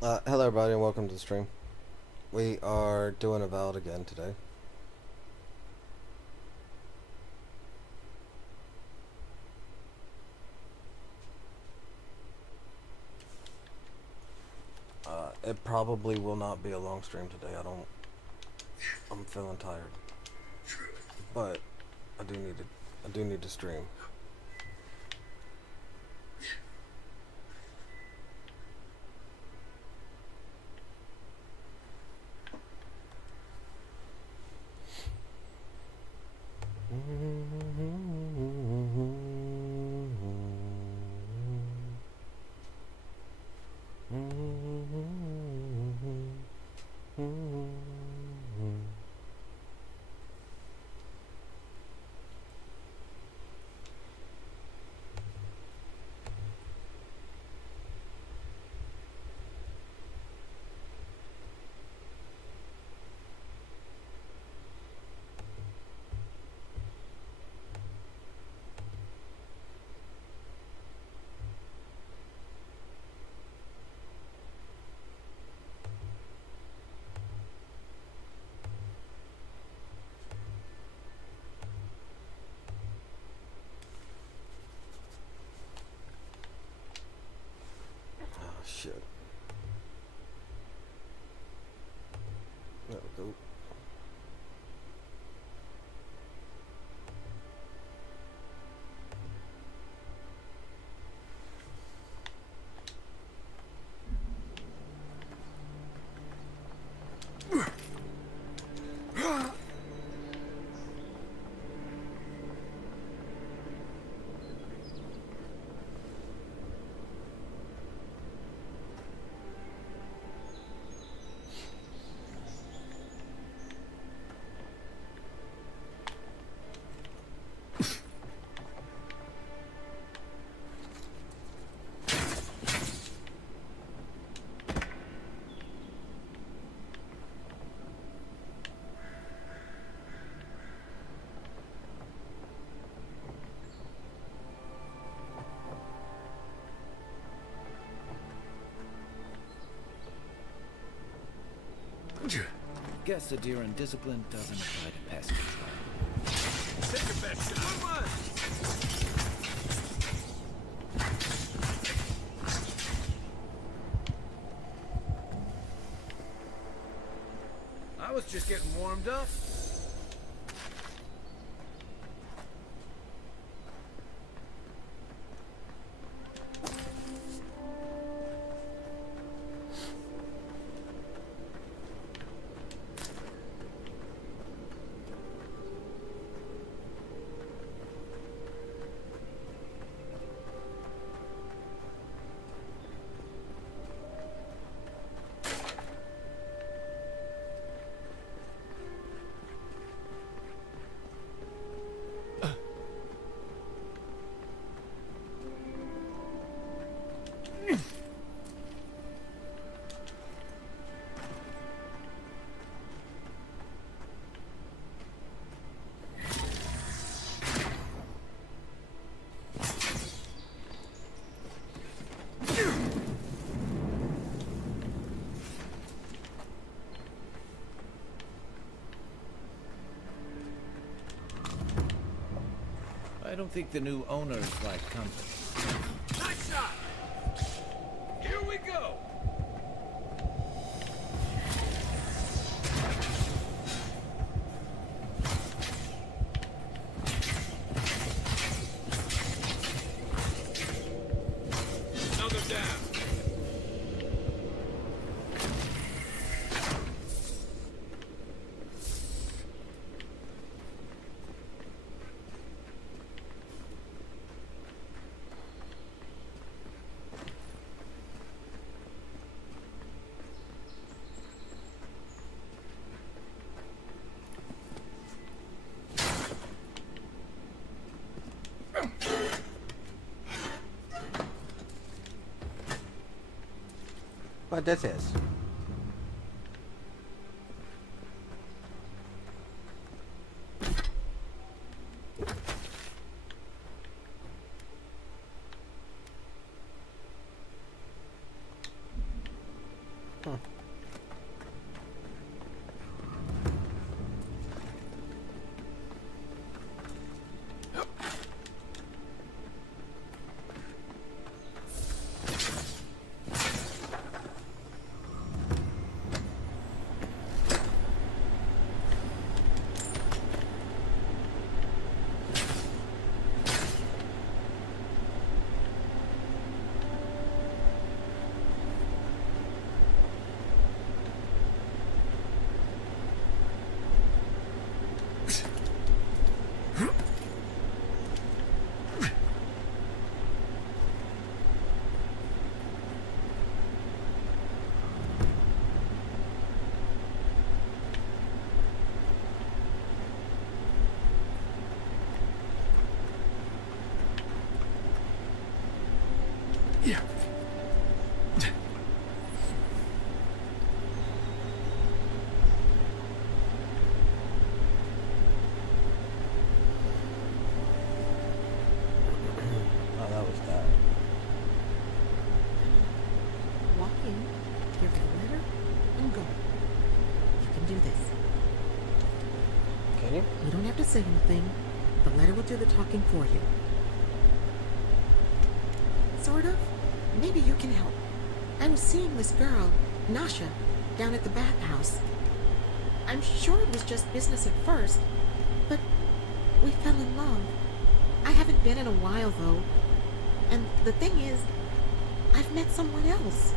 Hello everybody and welcome to the stream. We are doing Avowed again today. It probably will not be a long stream today. I'm feeling tired. But I do need to stream. Oh shit. There we go. Guess the deer and discipline doesn't apply to peasants. Take a bet. Come on. I was just getting warmed up. I don't think the new owners like company. Nice shot. Here we go. Another down. But this is. Oh, that was that. Walk in, give her a letter, and go. You can do this. Can you? You don't have to say anything. The letter will do the talking for you. Sort of. Maybe you can help. I was seeing this girl, Nasha, down at the bathhouse. I'm sure it was just business at first, but we fell in love. I haven't been in a while, though. And the thing is, I've met someone else.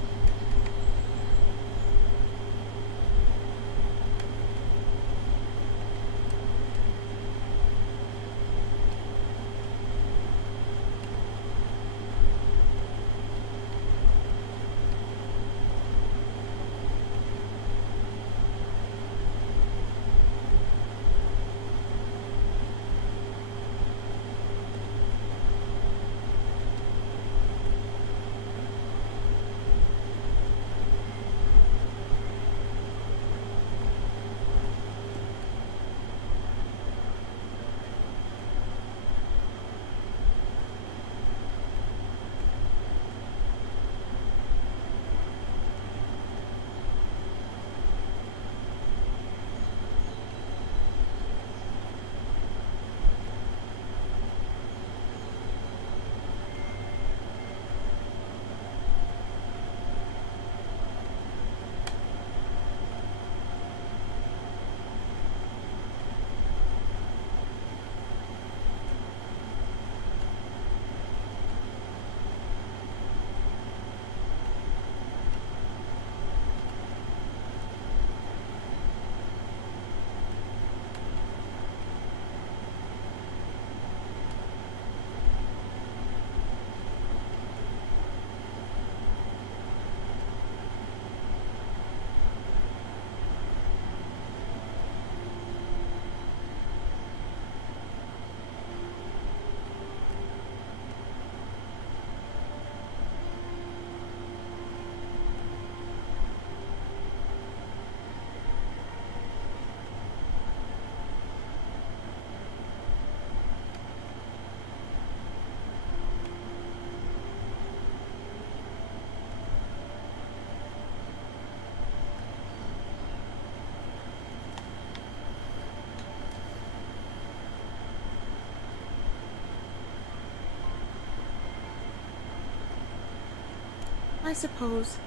I suppose.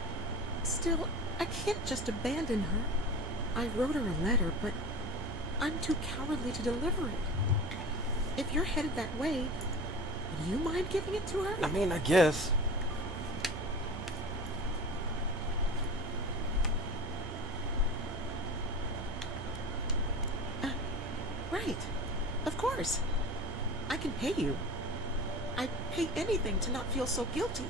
Still, I can't just abandon her. I wrote her a letter, but I'm too cowardly to deliver it. If you're headed that way, would you mind giving it to her? I mean, I guess. Right. Of course. I can pay you. I'd pay anything to not feel so guilty.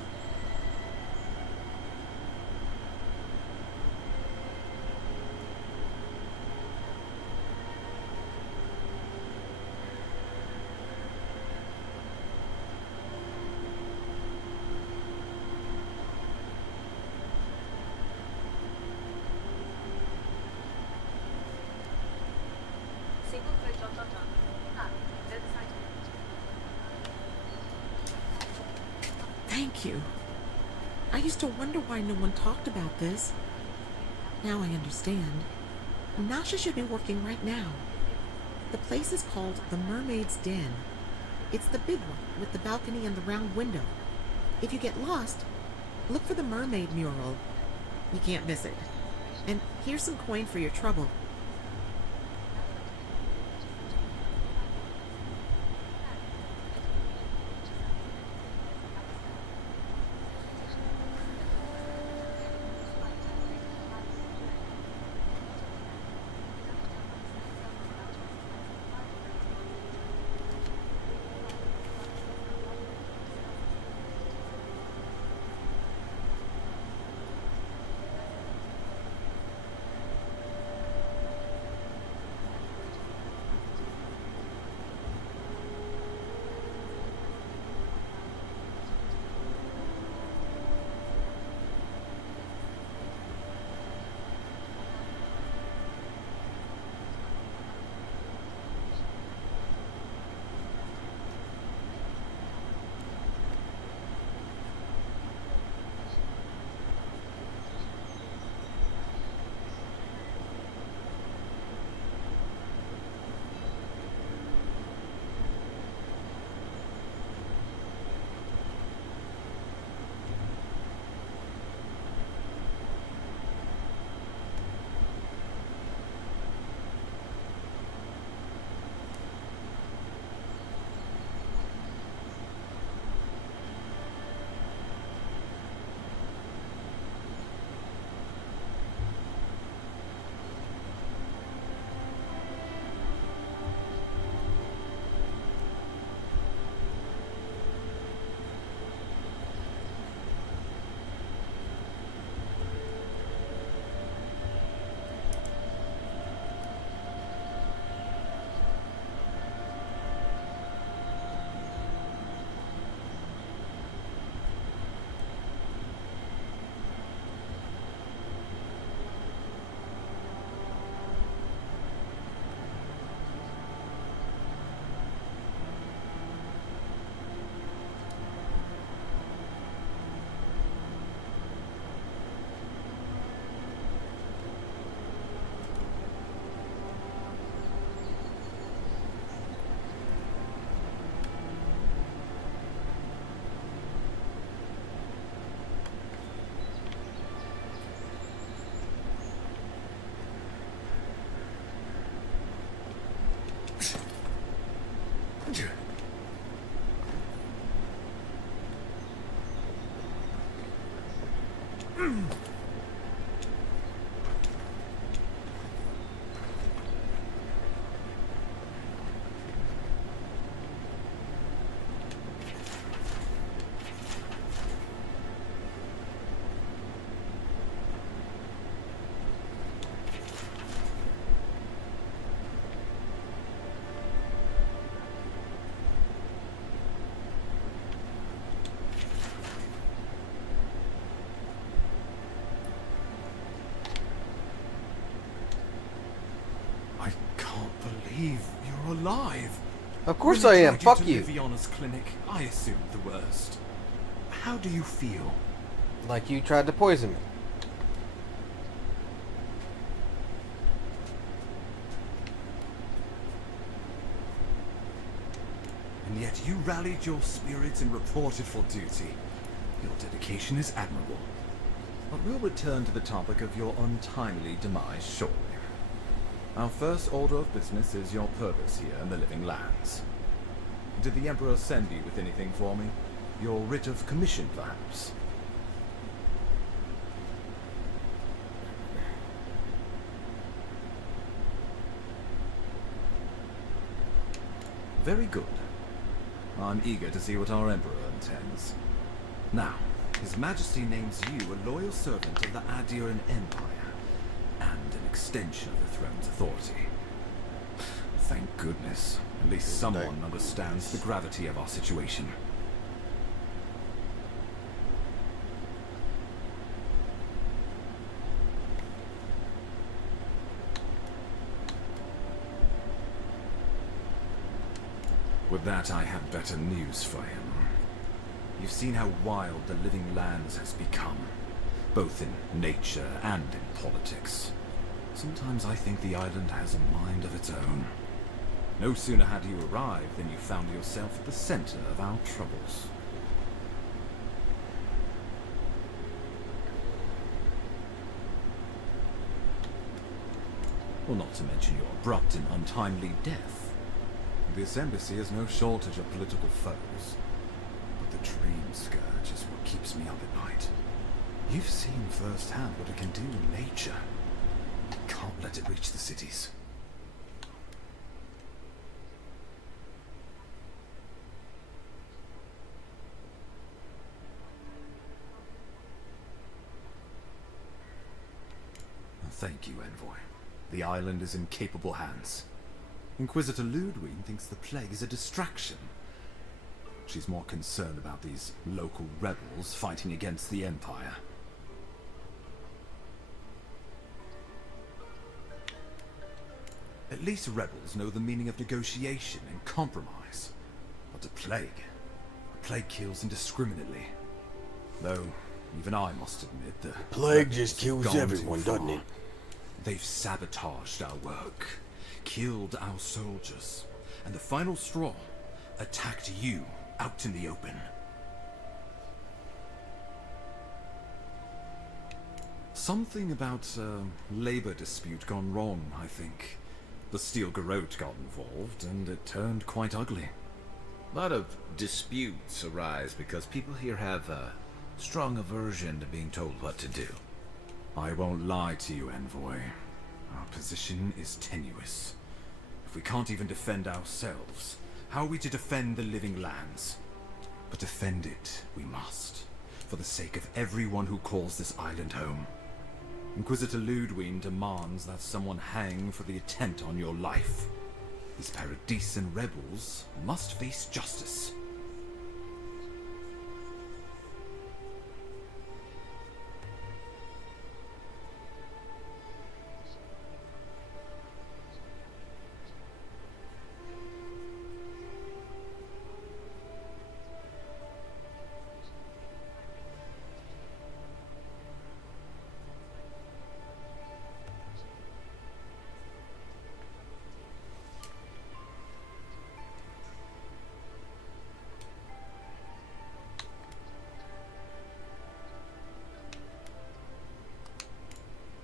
Thank you. I used to wonder why no one talked about this. Now I understand. Nasha should be working right now. The place is called the Mermaid's Den. It's the big one with the balcony and the round window. If you get lost, look for the mermaid mural. You can't miss it. And here's some coin for your trouble. You're alive. Of course When I they am. dragged Fuck to you. Liviona's clinic, I assumed the worst. How do you feel? Like you tried to poison me. And yet you rallied your spirits and reported for duty. Your dedication is admirable. But we'll return to the topic of your untimely demise shortly. Our first order of business is your purpose here in the Living Lands. Did the Emperor send you with anything for me? Your writ of commission, perhaps? Very good. I'm eager to see what our Emperor intends. Now, His Majesty names you a loyal servant of the Adiran Empire, and an extension of the throne's authority. Thank goodness. At least someone understands the gravity of our situation. With that, I have better news for him. You've seen how wild the Living Lands has become. both in nature and in politics. Sometimes I think the island has a mind of its own. No sooner had you arrived than you found yourself at the center of our troubles. Well, not to mention your abrupt and untimely death. This embassy has no shortage of political foes, but the dream scourge is what keeps me up at night. You've seen firsthand what it can do in nature. You can't let it reach the cities. Thank you, Envoy. The island is in capable hands. Inquisitor Ludwig thinks the plague is a distraction. She's more concerned about these local rebels fighting against the Empire. At least rebels know the meaning of negotiation and compromise. But a plague kills indiscriminately. Though, even I must admit the Plague rebels just have kills gone too everyone, doesn't far. it? They've sabotaged our work, killed our soldiers, and the final straw, attacked you out in the open. Something about a labor dispute gone wrong, I think. The Steel Garrote got involved, and it turned quite ugly. A lot of disputes arise because people here have a strong aversion to being told what to do. I won't lie to you, Envoy. Our position is tenuous. If we can't even defend ourselves, how are we to defend the living lands? But defend it we must, for the sake of everyone who calls this island home. Inquisitor Ludwig demands that someone hang for the attempt on your life. These Paradisen rebels must face justice.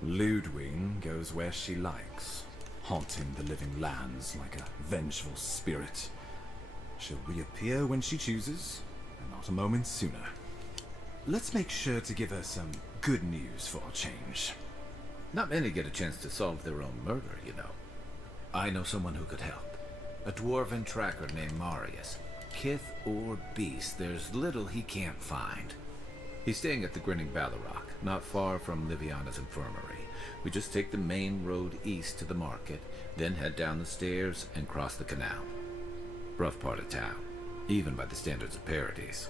Ludwig goes where she likes, haunting the living lands like a vengeful spirit. She'll reappear when she chooses, and not a moment sooner. Let's make sure to give her some good news for a change. Not many get a chance to solve their own murder, you know. I know someone who could help. A dwarven tracker named Marius. Kith or beast, there's little he can't find. He's staying at the Grinning Ballarrock, not far from Liviana's infirmary. We just take the main road east to the market, then head down the stairs and cross the canal. Rough part of town, even by the standards of Paradise.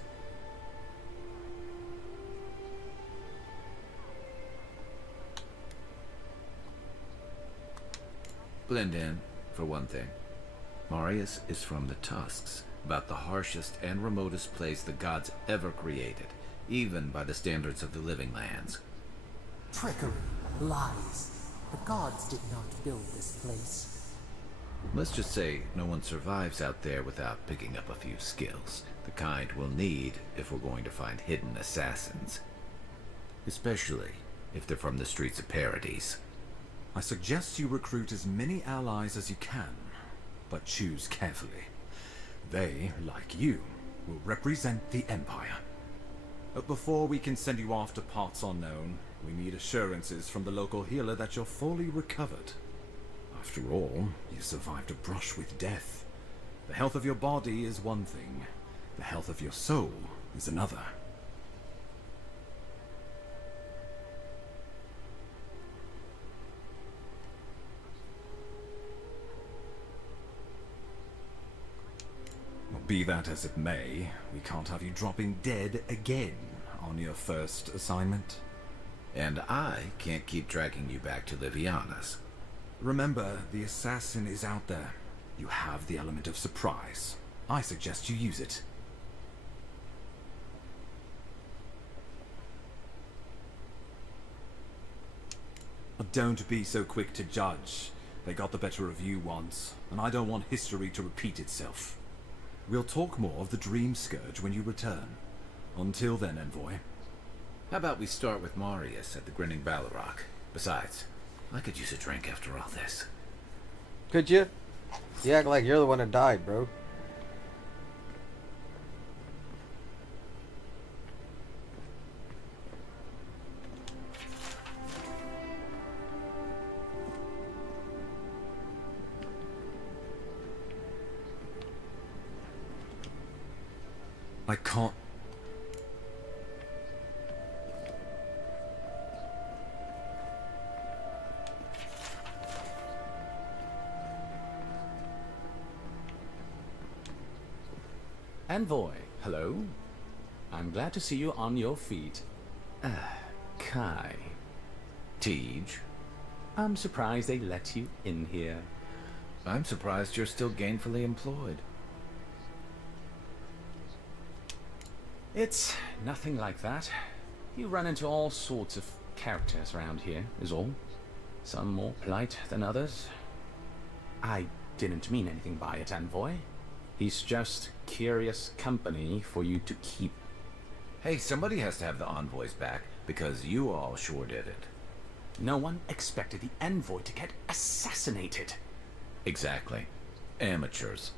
Blend in, for one thing. Marius is from the Tusks, about the harshest and remotest place the gods ever created, even by the standards of the living lands. Trickery, lies. The gods did not build this place. Let's just say no one survives out there without picking up a few skills, the kind we'll need if we're going to find hidden assassins. Especially if they're from the streets of Paradise. I suggest you recruit as many allies as you can, but choose carefully. They, like you, will represent the Empire. But before we can send you off to parts unknown, we need assurances from the local healer that you're fully recovered. After all, you survived a brush with death. The health of your body is one thing. The health of your soul is another. Well, be that as it may, we can't have you dropping dead again on your first assignment. And I can't keep dragging you back to Liviana's. Remember, the assassin is out there. You have the element of surprise. I suggest you use it. Don't be so quick to judge. They got the better of you once, and I don't want history to repeat itself. We'll talk more of the Dream Scourge when you return. Until then, Envoy. How about we start with Marius at the Grinning Balrog? Besides, I could use a drink after all this. Could you? You act like you're the one that died, bro. I can't... Envoy, hello. I'm glad to see you on your feet. Kai. Tej, I'm surprised they let you in here. I'm surprised you're still gainfully employed. It's nothing like that. You run into all sorts of characters around here, is all. Some more polite than others. I didn't mean anything by it, Envoy. He's just curious company for you to keep. Hey, somebody has to have the envoys back, because you all sure did it. No one expected the Envoy to get assassinated. Exactly. Amateurs.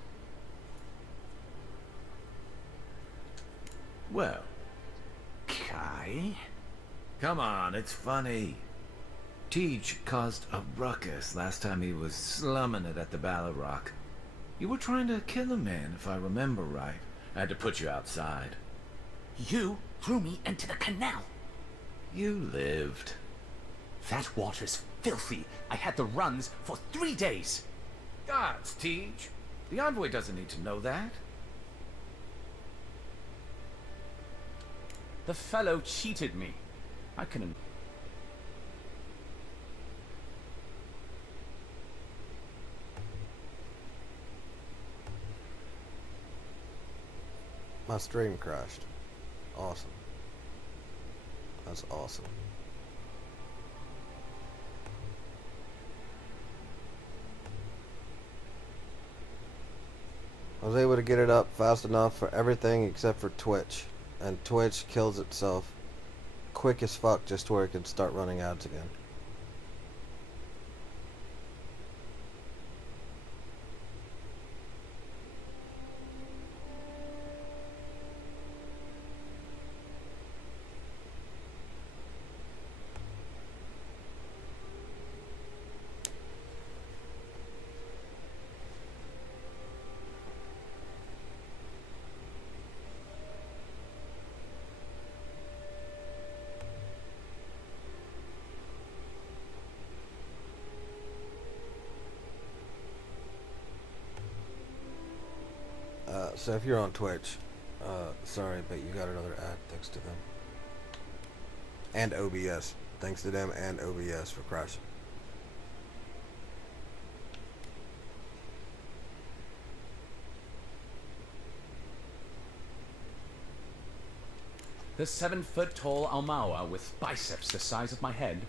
Well, Kai? come on, it's funny. Tej caused a ruckus last time he was slumming it at the Balrog. You were trying to kill a man, if I remember right. I had to put you outside. You threw me into the canal. You lived. That water's filthy. I had the runs for 3 days. Gods, Tej. The envoy doesn't need to know that. The fellow cheated me. I couldn't. My stream crashed. Awesome. That's awesome. I was able to get it up fast enough for everything except for Twitch. And Twitch kills itself quick as fuck just where it can start running ads again. So if you're on Twitch, sorry, but you got another ad thanks to them. And OBS. Thanks to them and OBS for crashing. The 7-foot-tall Almawa with biceps the size of my head?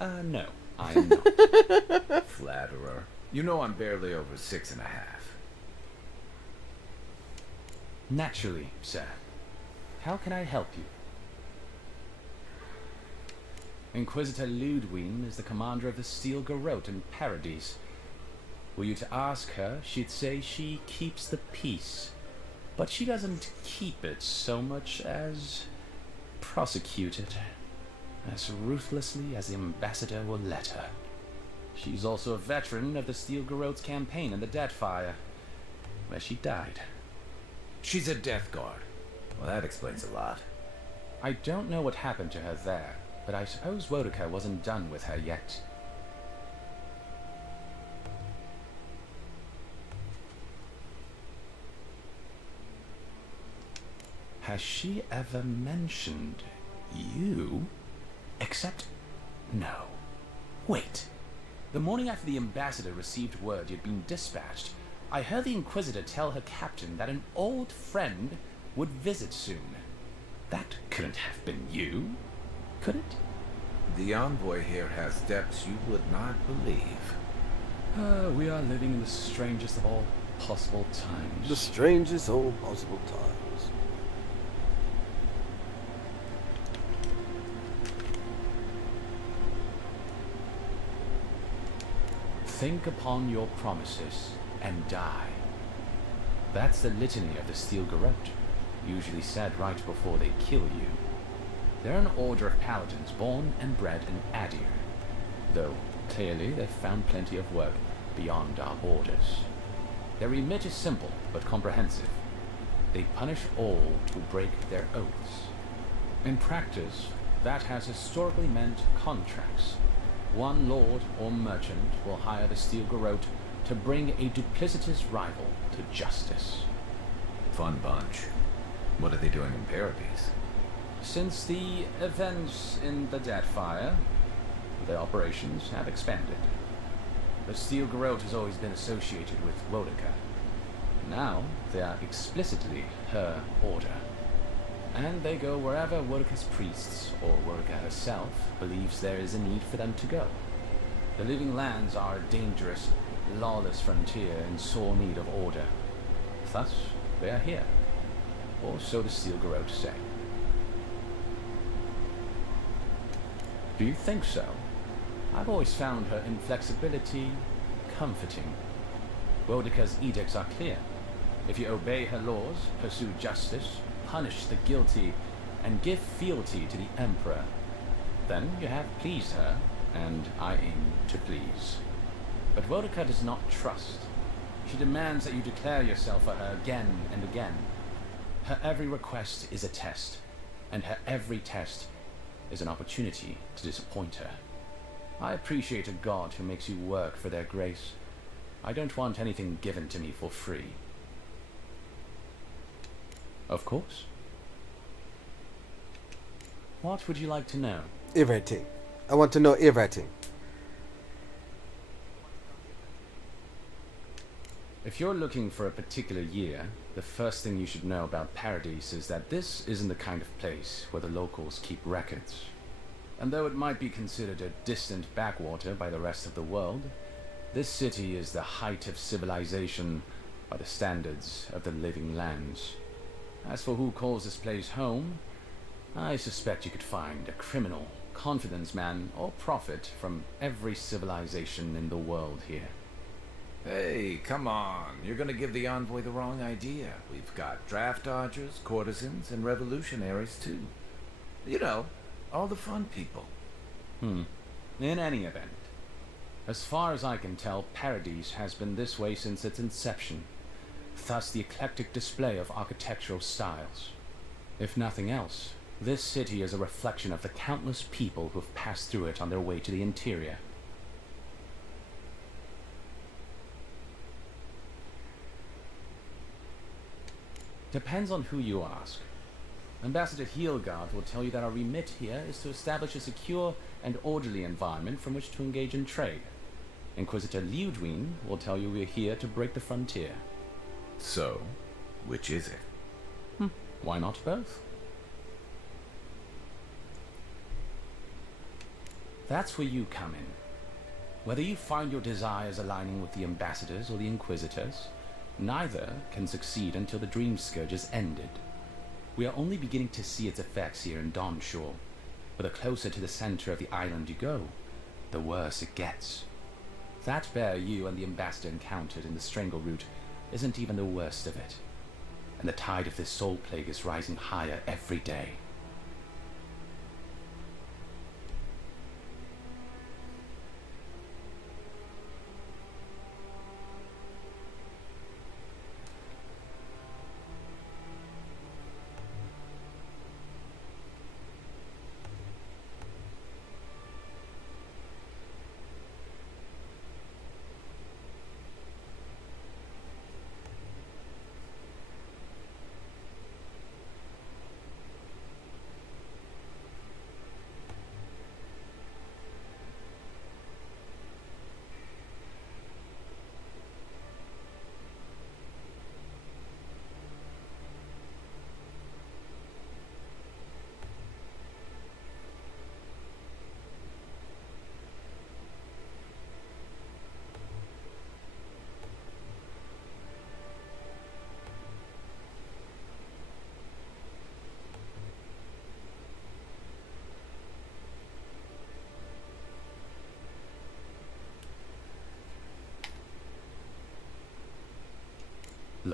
No, I'm not. Flatterer. You know I'm barely over 6.5. Naturally, sir. How can I help you? Inquisitor Ludwine is the commander of the Steel Garrote in Paradise. Were you to ask her, she'd say she keeps the peace. But she doesn't keep it so much as prosecute it. As ruthlessly as the ambassador will let her. She's also a veteran of the Steel Garrote's campaign in the Deathfire, where she died. She's a Death Guard. Well, that explains a lot. I don't know what happened to her there, but I suppose Wodaka wasn't done with her yet. Has she ever mentioned you? Except, no. Wait. The morning after the ambassador received word you'd been dispatched, I heard the Inquisitor tell her captain that an old friend would visit soon. That couldn't have been you, could it? The envoy here has depths you would not believe. We are living in the strangest of all possible times. The strangest old possible times. Think upon your promises and die. That's the litany of the Steel Garrote, usually said right before they kill you. They're an order of paladins born and bred in Adir, though clearly they've found plenty of work beyond our borders. Their remit is simple but comprehensive. They punish all who break their oaths. In practice, that has historically meant contracts. One lord or merchant will hire the Steel Garrote to bring a duplicitous rival to justice. Fun bunch. What are they doing in Paradise? Since the events in the Deathfire, their operations have expanded. The Steel Garrote has always been associated with Wodica. Now they are explicitly her order. And they go wherever Wodica's priests, or Wodica herself, believes there is a need for them to go. The Living Lands are a dangerous, lawless frontier in sore need of order. Thus, they are here. Or so the Steel Garrote say. Do you think so? I've always found her inflexibility comforting. Wodica's edicts are clear. If you obey her laws, pursue justice, punish the guilty, and give fealty to the Emperor, then you have pleased her, and I aim to please. But Wodica does not trust. She demands that you declare yourself for her again and again. Her every request is a test, and her every test is an opportunity to disappoint her. I appreciate a god who makes you work for their grace. I don't want anything given to me for free. Of course. What would you like to know? Everything. I want to know everything. If you're looking for a particular year, the first thing you should know about Paradise is that this isn't the kind of place where the locals keep records. And though it might be considered a distant backwater by the rest of the world, this city is the height of civilization by the standards of the Living Lands. As for who calls this place home, I suspect you could find a criminal, confidence man, or prophet from every civilization in the world here. Hey, come on. You're gonna give the envoy the wrong idea. We've got draft dodgers, courtesans, and revolutionaries, too. You know, all the fun people. In any event, as far as I can tell, Paradise has been this way since its inception. Thus the eclectic display of architectural styles. If nothing else, this city is a reflection of the countless people who have passed through it on their way to the interior. Depends on who you ask. Ambassador Heelgard will tell you that our remit here is to establish a secure and orderly environment from which to engage in trade. Inquisitor Ludwig will tell you we're here to break the frontier. So, which is it? Why not both? That's where you come in. Whether you find your desires aligning with the ambassadors or the inquisitors, neither can succeed until the Dream Scourge is ended. We are only beginning to see its effects here in Dawnshore, but the closer to the center of the island you go, the worse it gets. That bear you and the ambassador encountered in the Strangle Route isn't even the worst of it, and the tide of this soul plague is rising higher every day.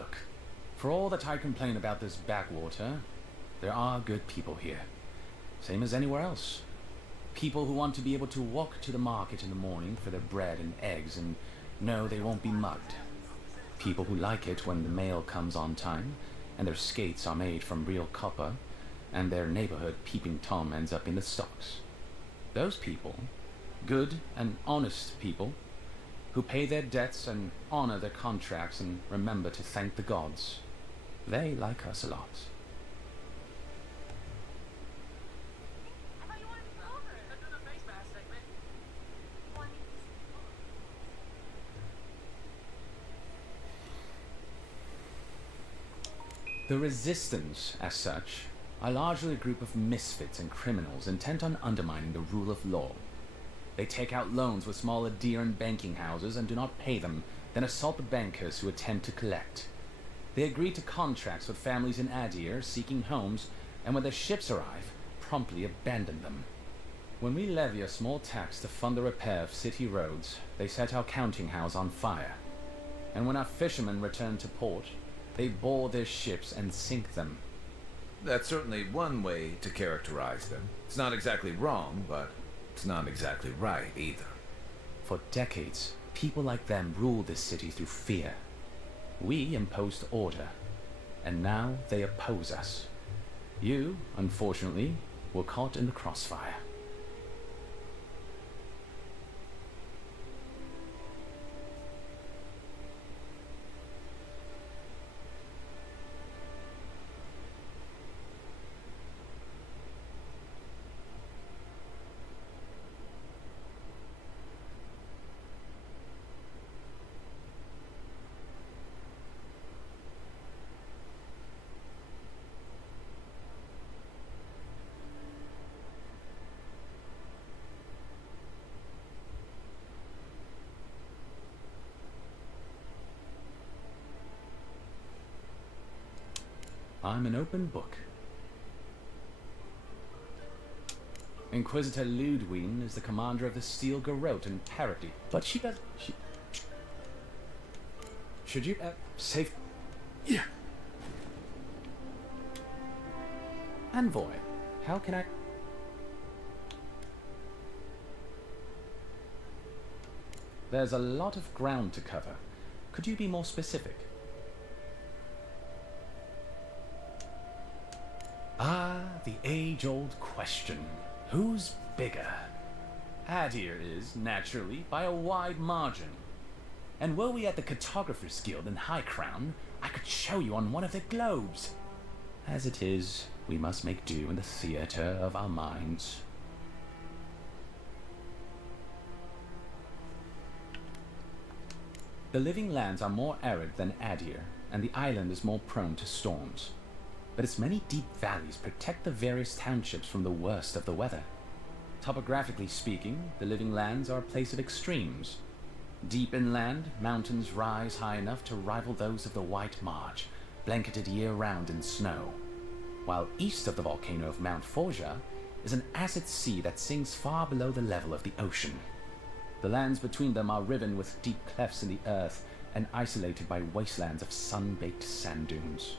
Look, for all that I complain about this backwater, there are good people here. Same as anywhere else. People who want to be able to walk to the market in the morning for their bread and eggs and know they won't be mugged. People who like it when the mail comes on time, and their skates are made from real copper, and their neighborhood peeping Tom ends up in the stocks. Those people, good and honest people, who pay their debts and honor their contracts and remember to thank the gods, they like us a lot. The Resistance, as such, are largely a group of misfits and criminals intent on undermining the rule of law. They take out loans with small adherent banking houses and do not pay them, then assault the bankers who attempt to collect. They agree to contracts with families in Adir seeking homes, and when their ships arrive, promptly abandon them. When we levy a small tax to fund the repair of city roads, they set our counting house on fire. And when our fishermen return to port, they board their ships and sink them. That's certainly one way to characterize them. It's not exactly wrong, but it's not exactly right either. For decades, people like them ruled this city through fear. We imposed order, and now they oppose us. You, unfortunately, were caught in the crossfire. I'm an open book. Inquisitor Ludwig is the commander of the Steel Garrote in Parody. But she does... Should you... safe... Yeah. Envoy, how can I... There's a lot of ground to cover. Could you be more specific? Ah, the age-old question. Who's bigger? Adir is, naturally, by a wide margin. And were we at the Cartographers Guild in High Crown, I could show you on one of their globes. As it is, we must make do in the theater of our minds. The living lands are more arid than Adir, and the island is more prone to storms. But its many deep valleys protect the various townships from the worst of the weather. Topographically speaking, the living lands are a place of extremes. Deep inland, mountains rise high enough to rival those of the White Marge, blanketed year-round in snow. While east of the volcano of Mount Forja is an acid sea that sinks far below the level of the ocean. The lands between them are riven with deep clefts in the earth and isolated by wastelands of sun-baked sand dunes.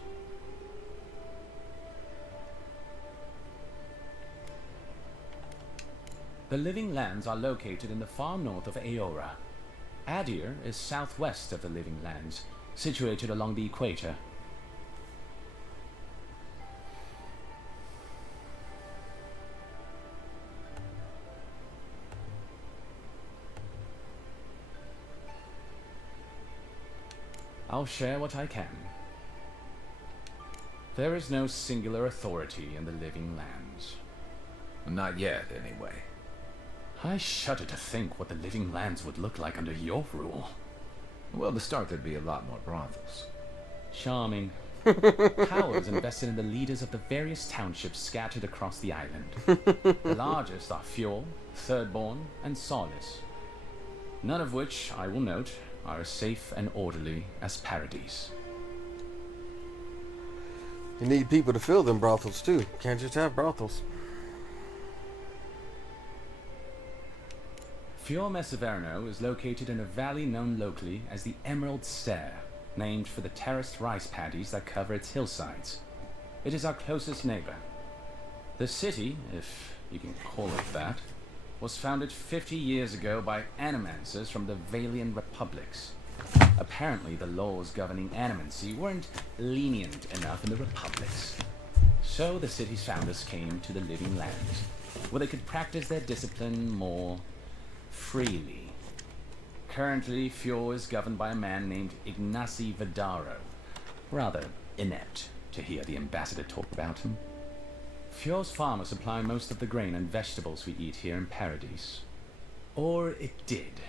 The living lands are located in the far north of Aora. Adir is southwest of the living lands, situated along the equator. I'll share what I can. There is no singular authority in the living lands. Not yet, anyway. I shudder to think what the living lands would look like under your rule. Well, to start, there'd be a lot more brothels. Charming. Power is invested in the leaders of the various townships scattered across the island. The largest are Fjord, Thirdborn, and Solace. None of which, I will note, are as safe and orderly as Paradise. You need people to fill them brothels too. Can't just have brothels. Fior Messaverno is located in a valley known locally as the Emerald Stair. named for the terraced rice paddies that cover its hillsides. It is our closest neighbor. The city, if you can call it that, was founded 50 years ago by animancers from the Valian Republics. Apparently, the laws governing animancy weren't lenient enough in the Republics. So the city's founders came to the Living Lands, where they could practice their discipline more freely. Currently, Fjord is governed by a man named Ignacy Vidaro. Rather inept to hear the ambassador talk about him. Fjord's farmers supply most of the grain and vegetables we eat here in Paradise. Or it did.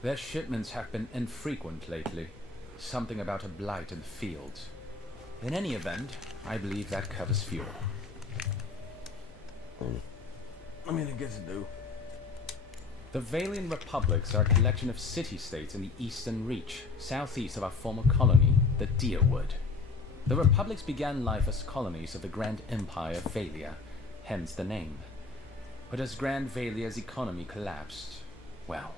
Their shipments have been infrequent lately. Something about a blight in the fields. In any event, I believe that covers Fjord. I mean, I guess it do. The Valian Republics are a collection of city-states in the Eastern Reach, southeast of our former colony, the Deerwood. The Republics began life as colonies of the Grand Empire of Valia, hence the name. But as Grand Valia's economy collapsed, well,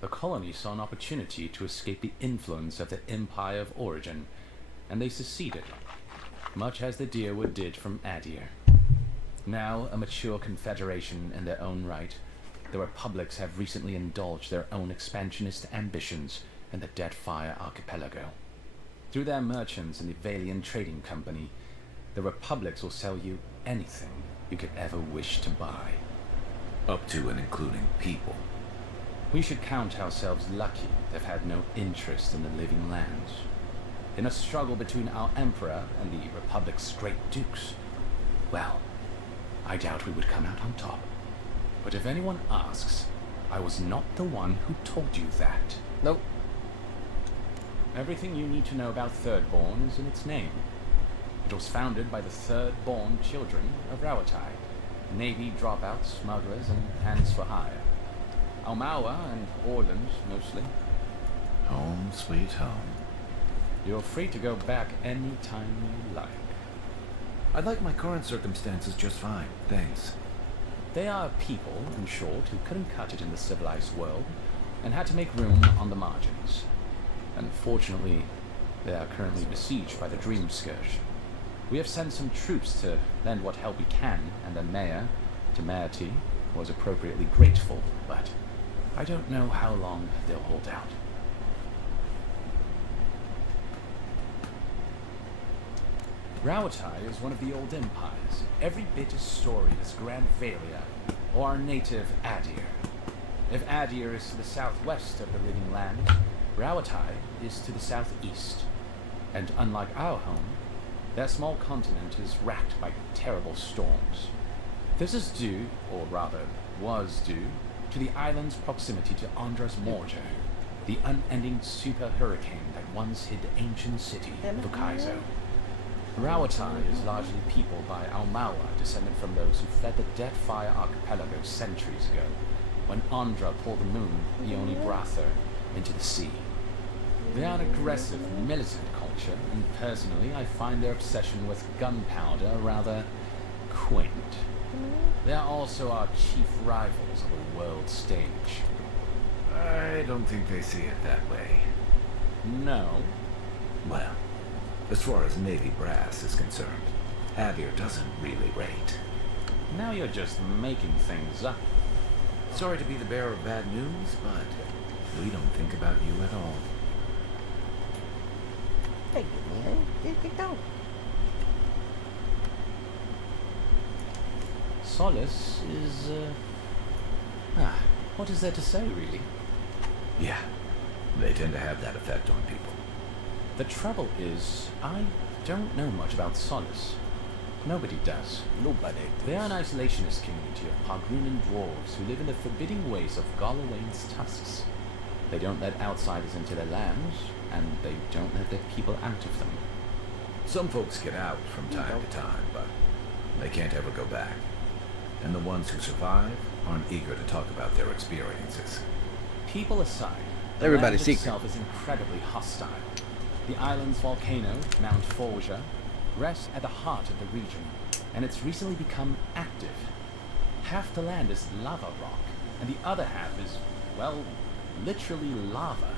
the colony saw an opportunity to escape the influence of the Empire of Origin, and they seceded, much as the Deerwood did from Adir. Now a mature confederation in their own right, the Republics have recently indulged their own expansionist ambitions in the Deadfire Archipelago. Through their merchants in the Valian Trading Company, the Republics will sell you anything you could ever wish to buy. Up to and including people. We should count ourselves lucky they've had no interest in the Living Lands. In a struggle between our Emperor and the Republic's great dukes, well, I doubt we would come out on top. But if anyone asks, I was not the one who told you that. Nope. Everything you need to know about Thirdborn is in its name. It was founded by the Thirdborn children of Rawatai, Navy dropouts, smugglers, and hands for hire. Almawa and Orland, mostly. Home sweet home. You're free to go back any time you like. I like my current circumstances just fine, thanks. They are people, in short, who couldn't cut it in the civilized world, and had to make room on the margins. Unfortunately, they are currently besieged by the Dream Scourge. We have sent some troops to lend what help we can, and the mayor, Temerity, was appropriately grateful, but I don't know how long they'll hold out. Rawatai is one of the old empires, every bit as storied as Grand Valia, or our native Adir. If Adir is to the southwest of the Living Land, Rawatai is to the southeast. And unlike our home, their small continent is racked by terrible storms. This is due, or rather was due, to the island's proximity to Andras Morger, the unending super hurricane that once hid the ancient city of Ukaizo. Rawatai is largely peopled by Almawa, descended from those who fled the Deadfire Archipelago centuries ago, when Andra pulled the moon, Ioni Brather, into the sea. They are an aggressive, militant culture, and personally I find their obsession with gunpowder rather quaint. They are also our chief rivals on the world stage. I don't think they see it that way. No. Well, as far as Navy brass is concerned, Adir doesn't really rate. Now you're just making things up. Sorry to be the bearer of bad news, but we don't think about you at all. Thank you, man. There you go. Solace is, what is there to say, really? Yeah, they tend to have that effect on people. The trouble is, I don't know much about Solace. Nobody does. Nobody. They are an isolationist community of Pagrunan dwarves who live in the forbidding ways of Galawain's tusks. They don't let outsiders into their lands, and they don't let their people out of them. Some folks get out from time to time, but they can't ever go back. And the ones who survive aren't eager to talk about their experiences. People aside, the Everybody's land secret. itself is incredibly hostile. The island's volcano, Mount Forja, rests at the heart of the region, and it's recently become active. Half the land is lava rock, and the other half is, well, literally lava.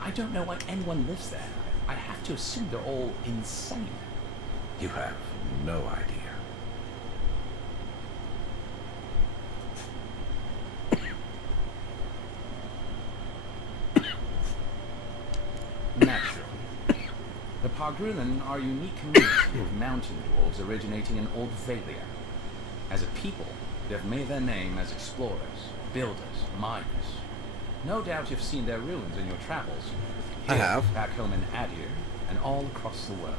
I don't know why anyone lives there. I have to assume they're all insane. You have no idea. Naturally. The Pargrunan are a unique community of mountain dwarves originating in Old Valia. As a people, they've made their name as explorers, builders, miners. No doubt you've seen their ruins in your travels. I have. Back home in Adir, and all across the world.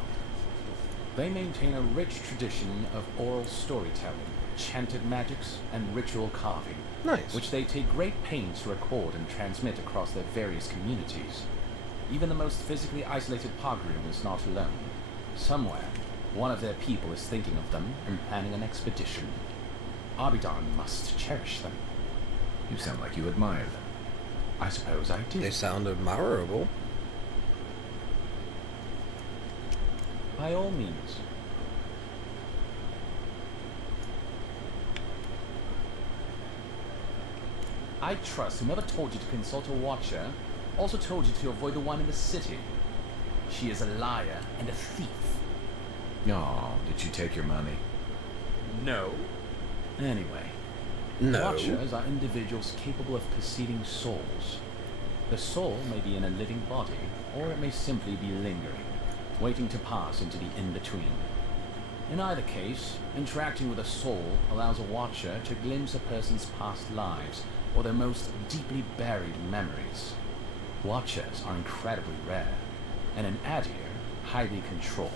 They maintain a rich tradition of oral storytelling, chanted magics, and ritual carving. Nice. Which they take great pains to record and transmit across their various communities. Even the most physically isolated Pargrun is not alone. Somewhere, one of their people is thinking of them and planning an expedition. Abidan must cherish them. You sound like you admire them. I suppose I do. They sound admirable. By all means. I trust whoever told you to consult a watcher also told you to avoid the one in the city. She is a liar and a thief. Oh, did she take your money? No. Anyway, No. watchers are individuals capable of perceiving souls. The soul may be in a living body, or it may simply be lingering, waiting to pass into the in-between. In either case, interacting with a soul allows a watcher to glimpse a person's past lives or their most deeply buried memories. Watchers are incredibly rare, and in Adir, highly controlled.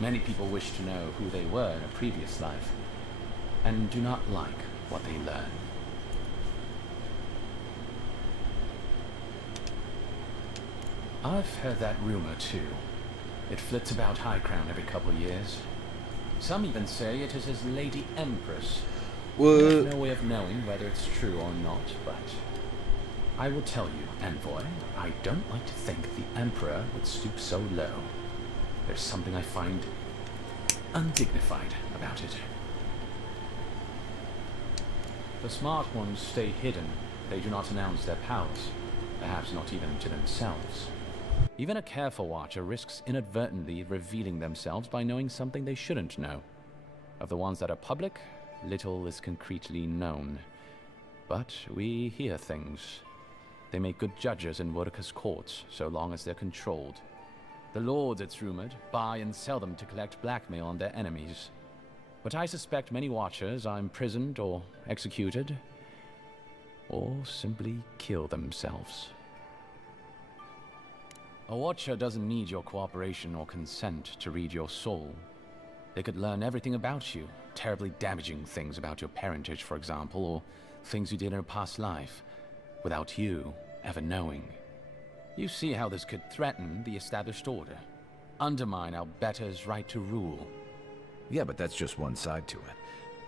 Many people wish to know who they were in a previous life, and do not like what they learn. I've heard that rumor too. It flits about High Crown every couple of years. Some even say it is his Lady Empress. I have no way of knowing whether it's true or not, but I will tell you, Envoy, I don't like to think the Emperor would stoop so low. There's something I find undignified about it. The smart ones stay hidden. They do not announce their powers, perhaps not even to themselves. Even a careful watcher risks inadvertently revealing themselves by knowing something they shouldn't know. Of the ones that are public, little is concretely known. But we hear things. They make good judges in Wodika's courts, so long as they're controlled. The lords, it's rumored, buy and sell them to collect blackmail on their enemies. But I suspect many watchers are imprisoned or executed, or simply kill themselves. A watcher doesn't need your cooperation or consent to read your soul. They could learn everything about you, terribly damaging things about your parentage, for example, or things you did in a past life, without you ever knowing. You see how this could threaten the established order, undermine our betters' right to rule. Yeah, but that's just one side to it.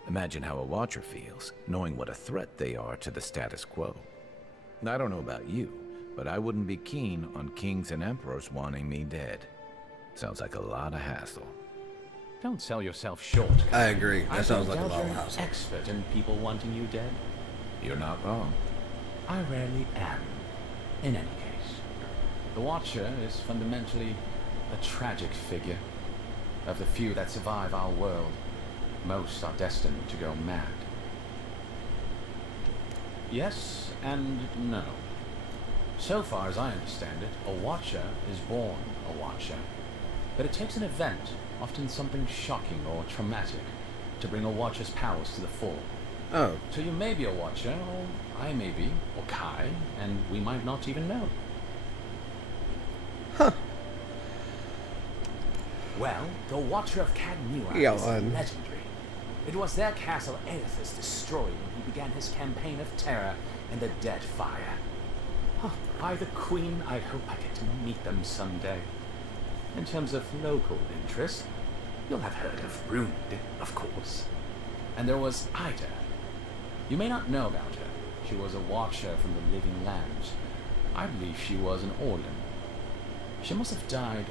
Imagine how a watcher feels, knowing what a threat they are to the status quo. I don't know about you, but I wouldn't be keen on kings and emperors wanting me dead. Sounds like a lot of hassle. Don't sell yourself short. I agree. That sounds like a doubt lot of you're an hassle. expert in people wanting you dead. You're not wrong. I rarely am. In any case, the Watcher is fundamentally a tragic figure. Of the few that survive our world, most are destined to go mad. Yes and no. So far as I understand it, a Watcher is born a Watcher. But it takes an event, often something shocking or traumatic, to bring a Watcher's powers to the fore. Oh. So you may be a Watcher, or I may be, or Kai, and we might not even know. Huh. Well, the Watcher of Cadmua Yeah, is legendary. It was their castle Aethys destroyed when he began his campaign of terror in the Dead Fire. Oh, by the Queen, I hope I get to meet them someday. In terms of local interest, you'll have heard of Rund, of course. And there was Ida. You may not know about her. She was a Watcher from the Living Lands. I believe she was an Orlan. She must have died,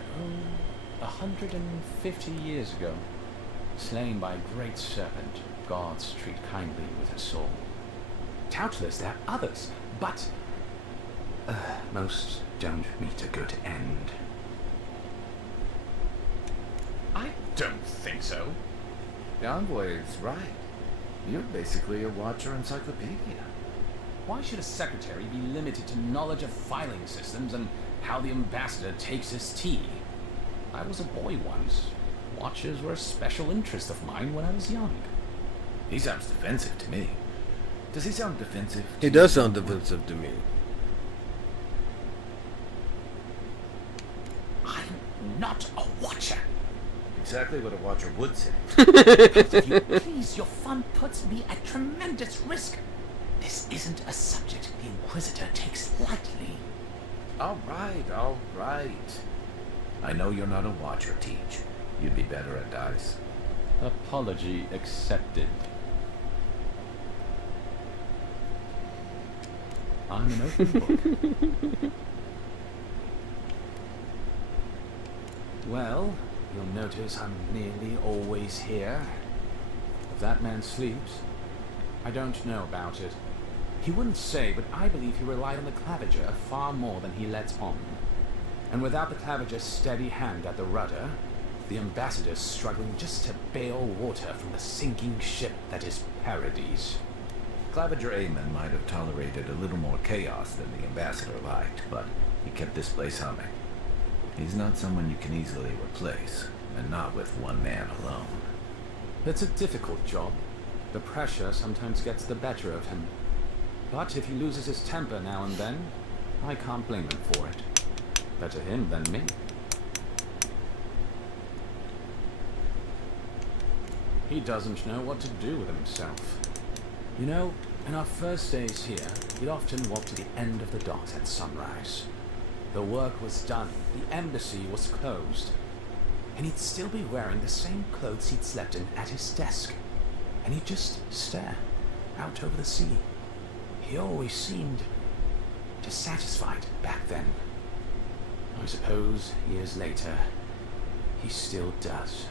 150 years ago. Slain by a great serpent, gods treat kindly with her soul. Doubtless there are others, but Most don't meet a good end. I don't think so. The envoy's right. You're basically a Watcher encyclopedia. Why should a secretary be limited to knowledge of filing systems and how the ambassador takes his tea? I was a boy once. Watchers were a special interest of mine when I was young. He sounds defensive to me. Does he sound defensive? He does sound defensive to me. I'm not a watcher. Exactly what a Watcher would say. If you please, your fun puts me at tremendous risk. This isn't a subject the Inquisitor takes lightly. All right, all right. I know you're not a Watcher, Teach. You'd be better at dice. Apology accepted. I'm an open book. Well, you'll notice I'm nearly always here. If that man sleeps, I don't know about it. He wouldn't say, but I believe he relied on the claviger far more than he lets on. And without the claviger's steady hand at the rudder, the ambassador's struggling just to bail water from the sinking ship that is Paradise. Claviger Amon might have tolerated a little more chaos than the ambassador liked, but he kept this place humming. He's not someone you can easily replace, and not with one man alone. It's a difficult job. The pressure sometimes gets the better of him. But if he loses his temper now and then, I can't blame him for it. Better him than me. He doesn't know what to do with himself. You know, in our first days here, he'd often walk to the end of the docks at sunrise. The work was done, the embassy was closed, and he'd still be wearing the same clothes he'd slept in at his desk. And he'd just stare out over the sea. He always seemed dissatisfied back then. I suppose, years later, he still does.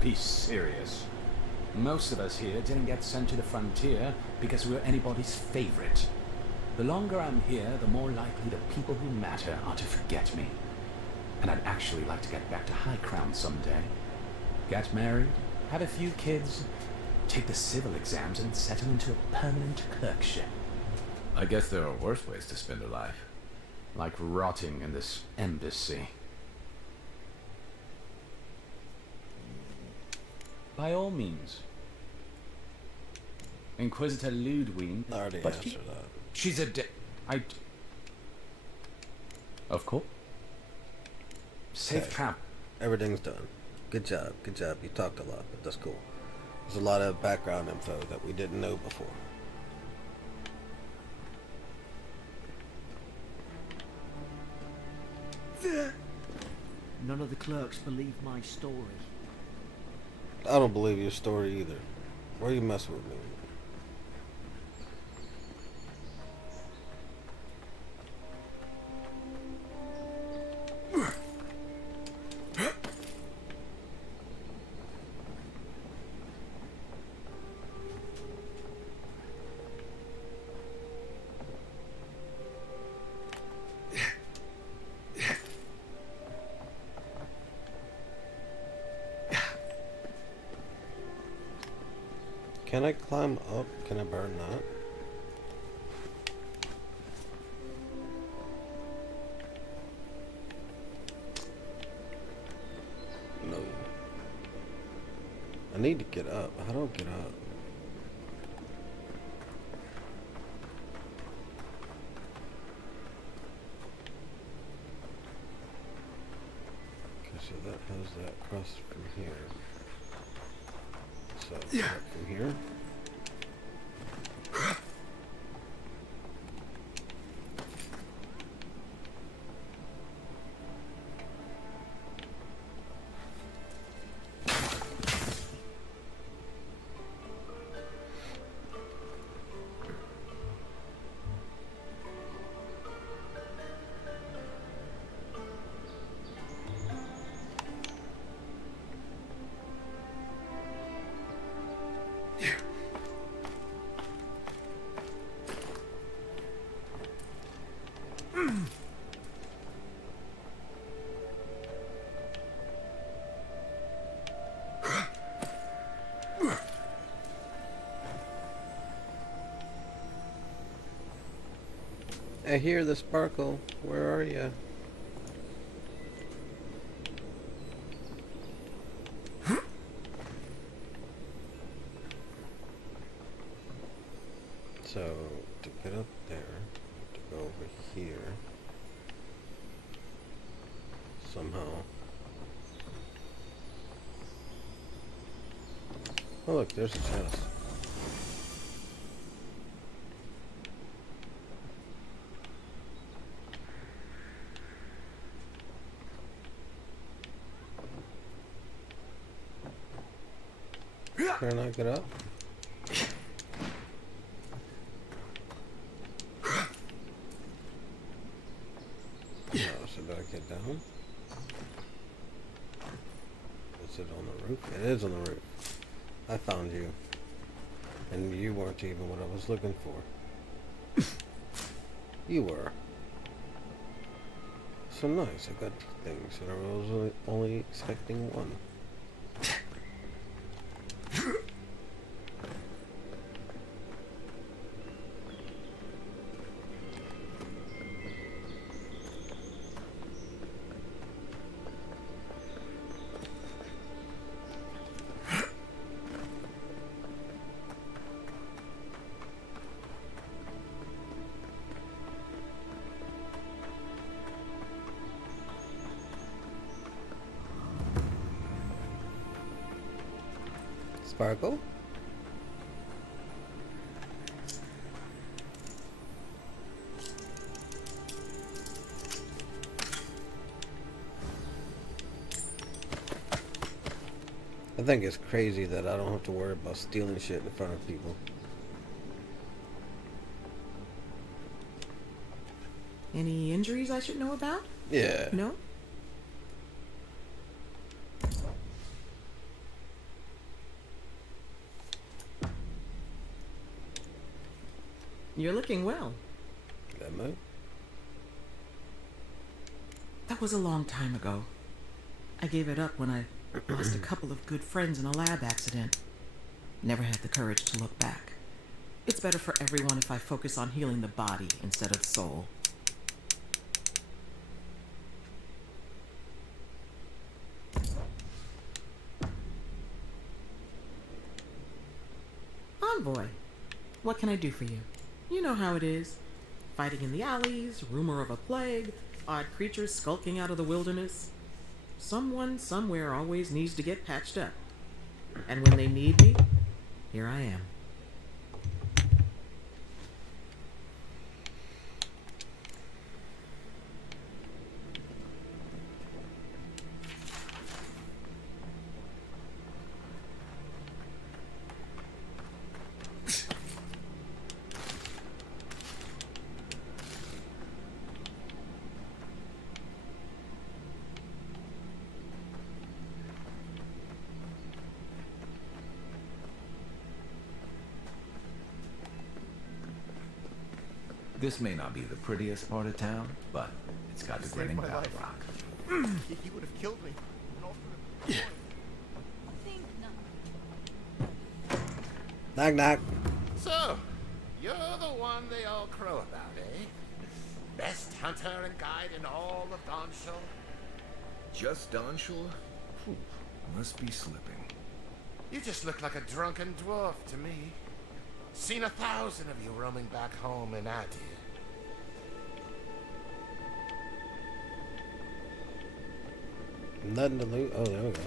Be serious. Most of us here didn't get sent to the frontier because we were anybody's favorite. The longer I'm here, the more likely the people who matter are to forget me. And I'd actually like to get back to High Crown someday. Get married, have a few kids, take the civil exams and settle into a permanent clerkship. I guess there are worse ways to spend a life. Like rotting in this embassy. By all means. Inquisitor Ludwig. I already but answered that. She's a Of course. Safe Okay. trap. Everything's done. Good job. Good job. You talked a lot, but that's cool. There's a lot of background info that we didn't know before. None of the clerks believe my story. I don't believe your story either. Why are you messing with me? Can I climb up? Can I burn that? No. I need to get up. How do I get up? Okay, so that has that across from here. So, up from here. I hear the sparkle. Where are you? So, to get up there, to go over here, somehow. Oh look, there's a chest. Can I get up? No, so do I get down? Is it on the roof? It is on the roof. I found you. And you weren't even what I was looking for. You were. So nice, I got things, and I was only expecting one. Sparkle? I think it's crazy that I don't have to worry about stealing shit in front of people. Any injuries I should know about? Yeah. No? You're looking well. Am I? That was a long time ago. I gave it up when I lost a couple of good friends in a lab accident. Never had the courage to look back. It's better for everyone if I focus on healing the body instead of the soul. Envoy, what can I do for you? You know how it is. Fighting in the alleys, rumor of a plague, odd creatures skulking out of the wilderness. Someone somewhere always needs to get patched up. And when they need me, here I am. This may not be the prettiest part of town, but it's got the grinning Battle Rock. He would have killed me. Think not. Knock knock. So, you're the one they all crow about, eh? Best hunter and guide in all of Dawnshore? Just Dawnshore? Whew, must be slipping. You just look like a drunken dwarf to me. Seen 1,000 of you roaming back home in Adir. Nothing to loot. Oh, there we go.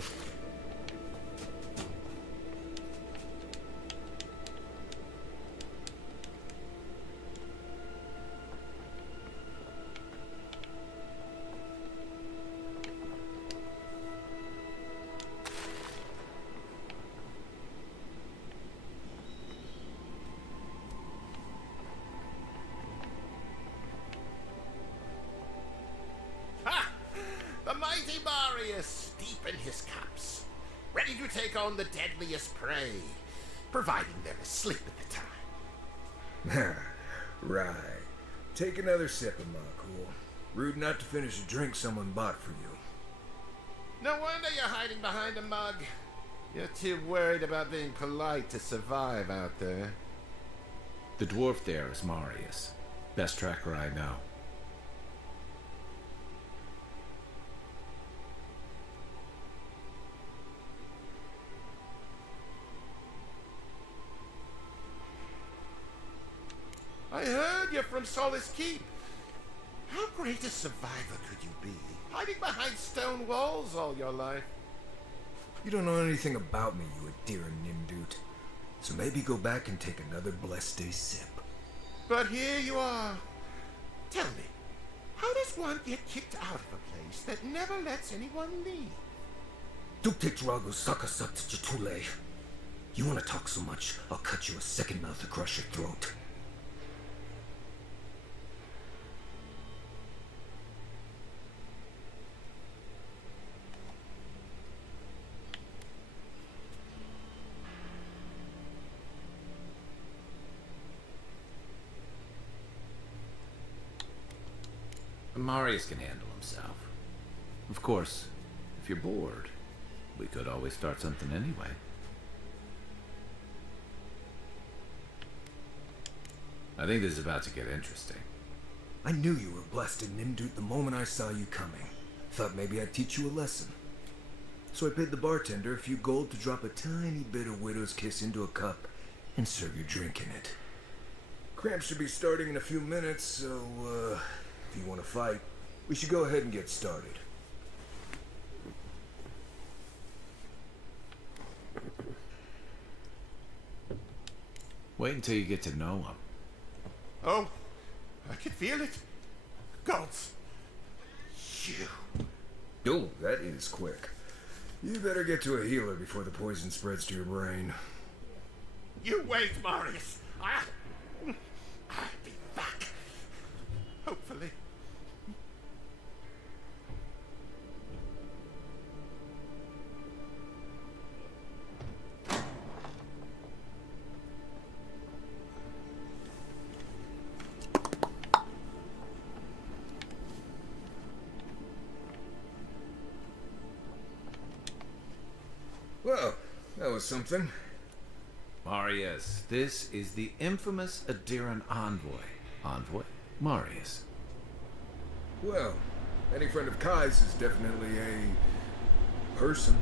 Ha! The mighty Marius, deep in his cups, ready to take on the deadliest prey, providing they're asleep at the time. Right. Take another sip of my cool. Rude not to finish a drink someone bought for you. No wonder you're hiding behind a mug. You're too worried about being polite to survive out there. The dwarf there is Marius. Best tracker I know. I heard you're from Solace Keep. How great a survivor could you be, hiding behind stone walls all your life? You don't know anything about me, you Adira Nimdut. So maybe go back and take another blessed day sip. But here you are. Tell me, how does one get kicked out of a place that never lets anyone leave? Duktetrago sakasat jatule. You want to talk so much, I'll cut you a second mouth across your throat. Marius can handle himself. Of course, if you're bored, we could always start something anyway. I think this is about to get interesting. I knew you were blessed in Nimdut the moment I saw you coming. Thought maybe I'd teach you a lesson. So I paid the bartender a few gold to drop a tiny bit of Widow's Kiss into a cup and serve your drink in it. Cramps should be starting in a few minutes, so, if you want to fight, we should go ahead and get started. Wait until you get to know him. Oh, I can feel it. Gods. You. Oh, that is quick. You better get to a healer before the poison spreads to your brain. You wait, Marius. I'll be back. Hopefully. Well, that was something. Marius, this is the infamous Adiran envoy. Envoy? Marius. Well, any friend of Kai's is definitely a person.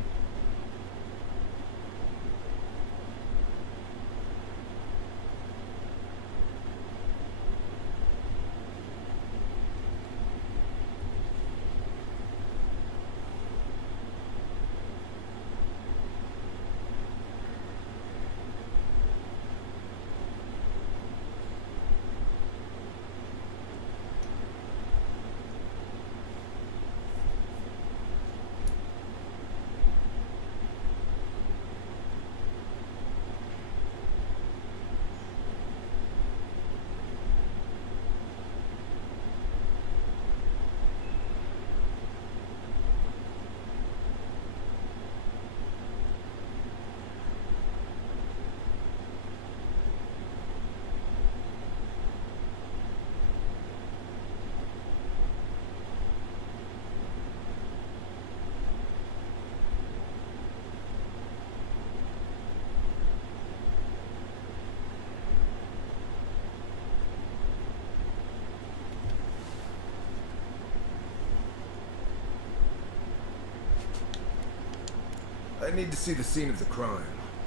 I need to see the scene of the crime,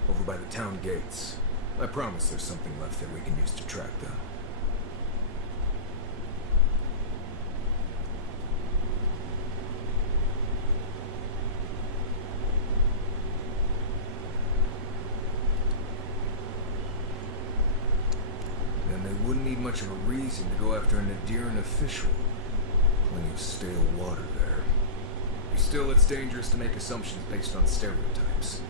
over by the town gates. I promise there's something left that we can use to track them. Then they wouldn't need much of a reason to go after an Adiran official. Plenty of stale water there. Still, it's dangerous to make assumptions based on stereotypes.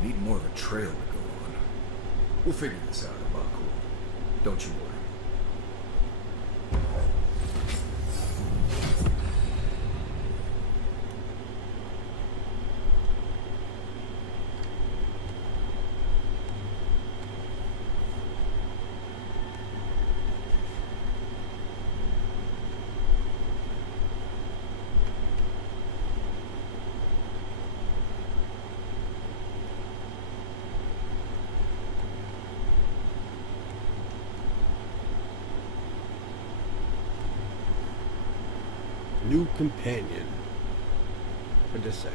We need more of a trail to go on. We'll figure this out, Abaku. Don't you worry. New companion. What'd this say?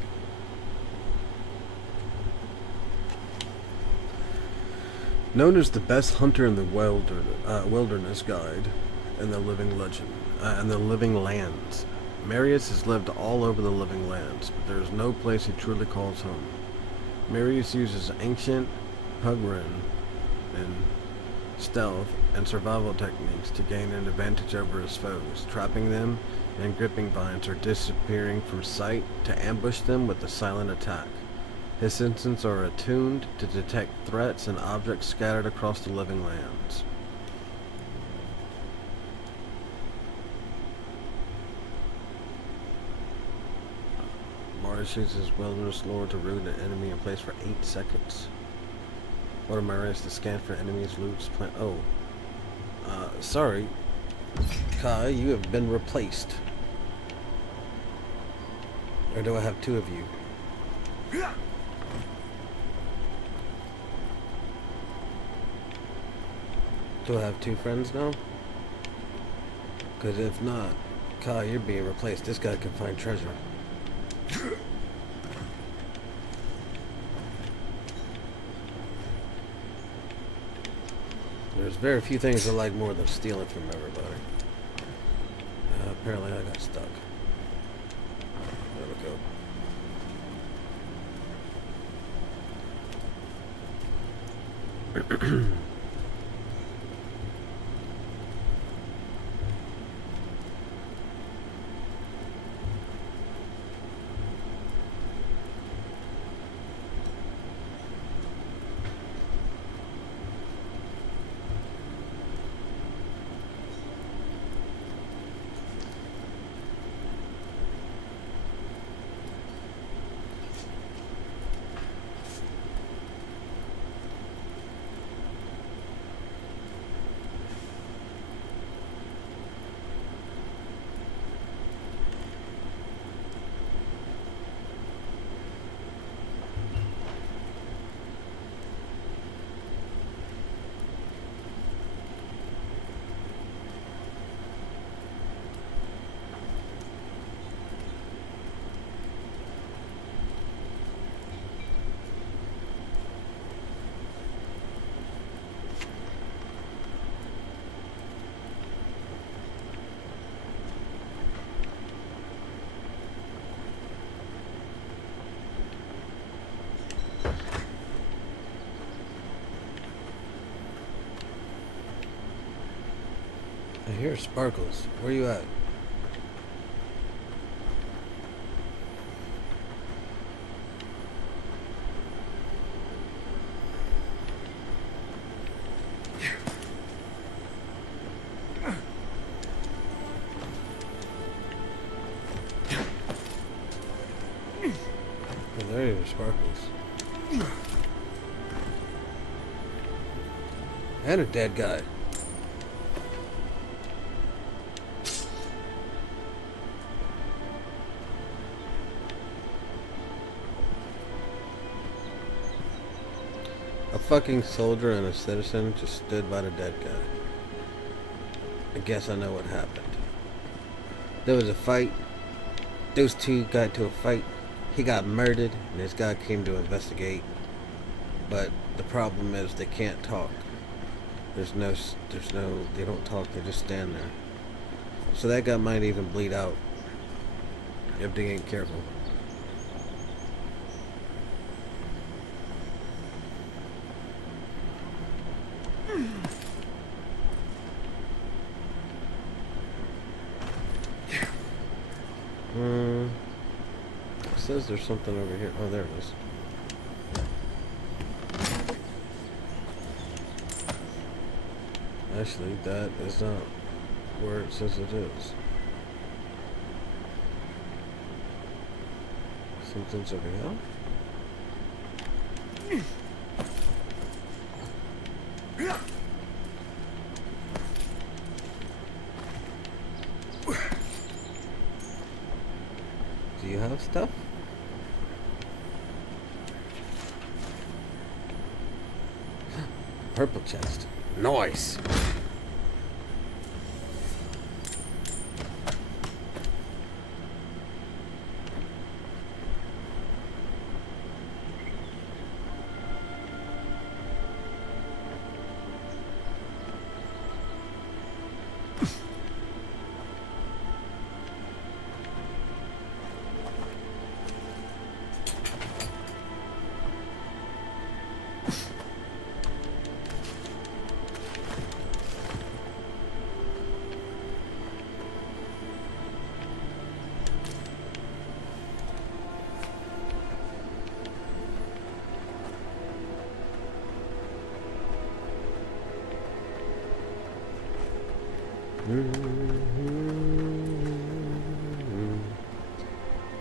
Known as the best hunter in the wilderness guide and the living legend and the living lands, Marius has lived all over the living lands, but there is no place he truly calls home. Marius uses ancient pugrin and stealth and survival techniques to gain an advantage over his foes, trapping them in gripping vines or disappearing from sight to ambush them with a silent attack. His senses are attuned to detect threats and objects scattered across the living lands. Marius uses wilderness lore to root an enemy in place for 8 seconds. What am Marius to scan for enemies, loots, plant? Oh. Sorry. Kai, you have been replaced. Or do I have 2 of you? Do I have 2 friends now? Because if not, Kai, you're being replaced. This guy can find treasure. There's very few things I like more than stealing from everybody. Apparently I got stuck. There we go. I hear Sparkles. Where you at? Oh, there you are, Sparkles. And a dead guy. A fucking soldier and a citizen just stood by the dead guy. I guess I know what happened. There was a fight. Those 2 got into a fight. He got murdered, and this guy came to investigate. But the problem is they can't talk. There's no, they don't talk, they just stand there. So that guy might even bleed out if they ain't careful. It says there's something over here. Oh, there it is. Actually, that is not where it says it is. Something's over here. Do you have stuff? Purple chest. Nice.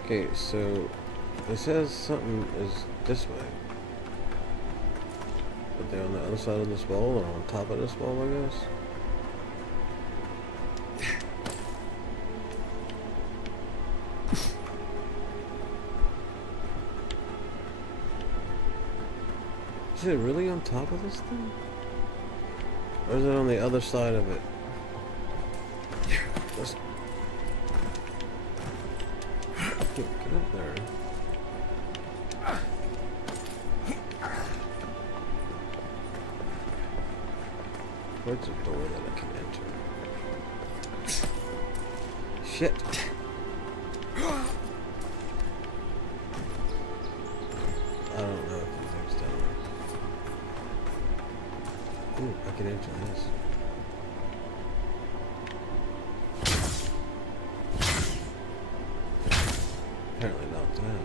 Okay, so it says something is this way. But they're on the other side of this wall or on top of this wall, I guess. Is it really on top of this thing? Or is it on the other side of it? Let's get up there. Where's the door that I can enter? Shit! I don't know if anything's down there. Ooh, I can enter this. Apparently not that.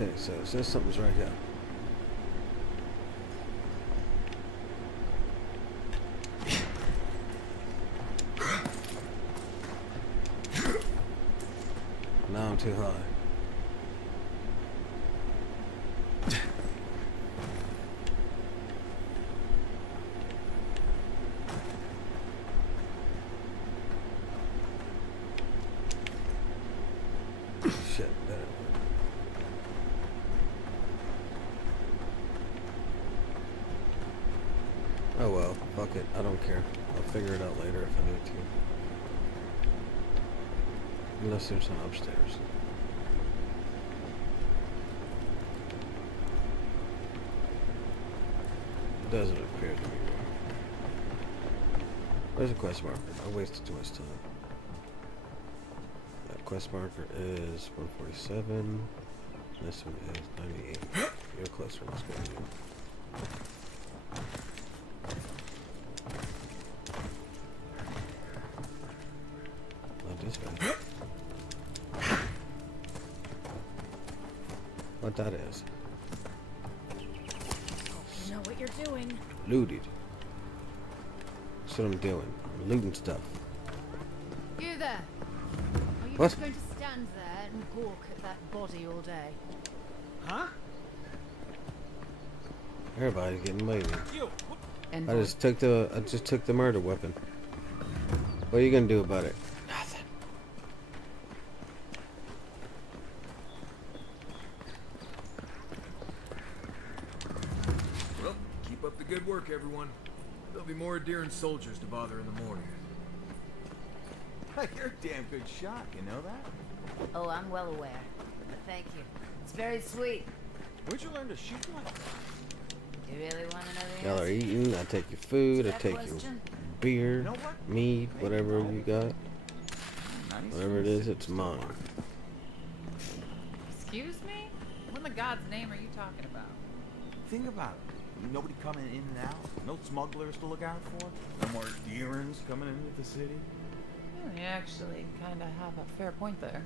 Okay, so it says something's right here. Now I'm too high. Shit, that didn't work. Oh well, fuck it, I don't care. I'll figure it out later if I need to. Unless there's some upstairs. Doesn't appear to be. There's a quest marker. I wasted too much time. That quest marker is 147. This one is 98. You're closer. Let's go. Not this way. What that is? You know what you're doing. Looted. That's what I'm doing. I'm looting stuff. You there. Are you What? just going to stand there and gawk at that body all day? Huh? Everybody's getting lazy. You. And I just took the murder weapon. What are you gonna do about it? Nothing. Well, keep up the good work, everyone. There'll be more deer and soldiers to bother in the morning. Hey, you're a damn good shot, you know that? Oh, I'm well aware. But thank you. It's very sweet. Where'd you learn to shoot like that? You really want to know the Y'all are answer? eating. I take your food. I That take your question? beer, You know what? meat, whatever you got. Nice. Whatever it is, it's mine. Excuse me? What in the God's name are you talking about? Think about it. Nobody coming in and out. No smugglers to look out for. No more deerins coming into the city. You actually kind of have a fair point there.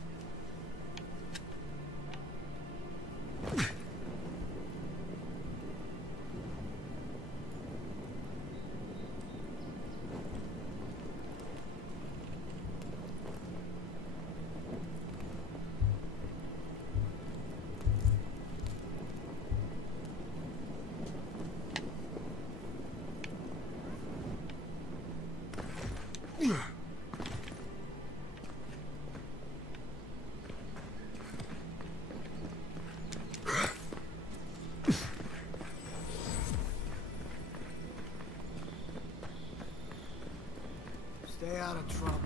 Stay out of trouble.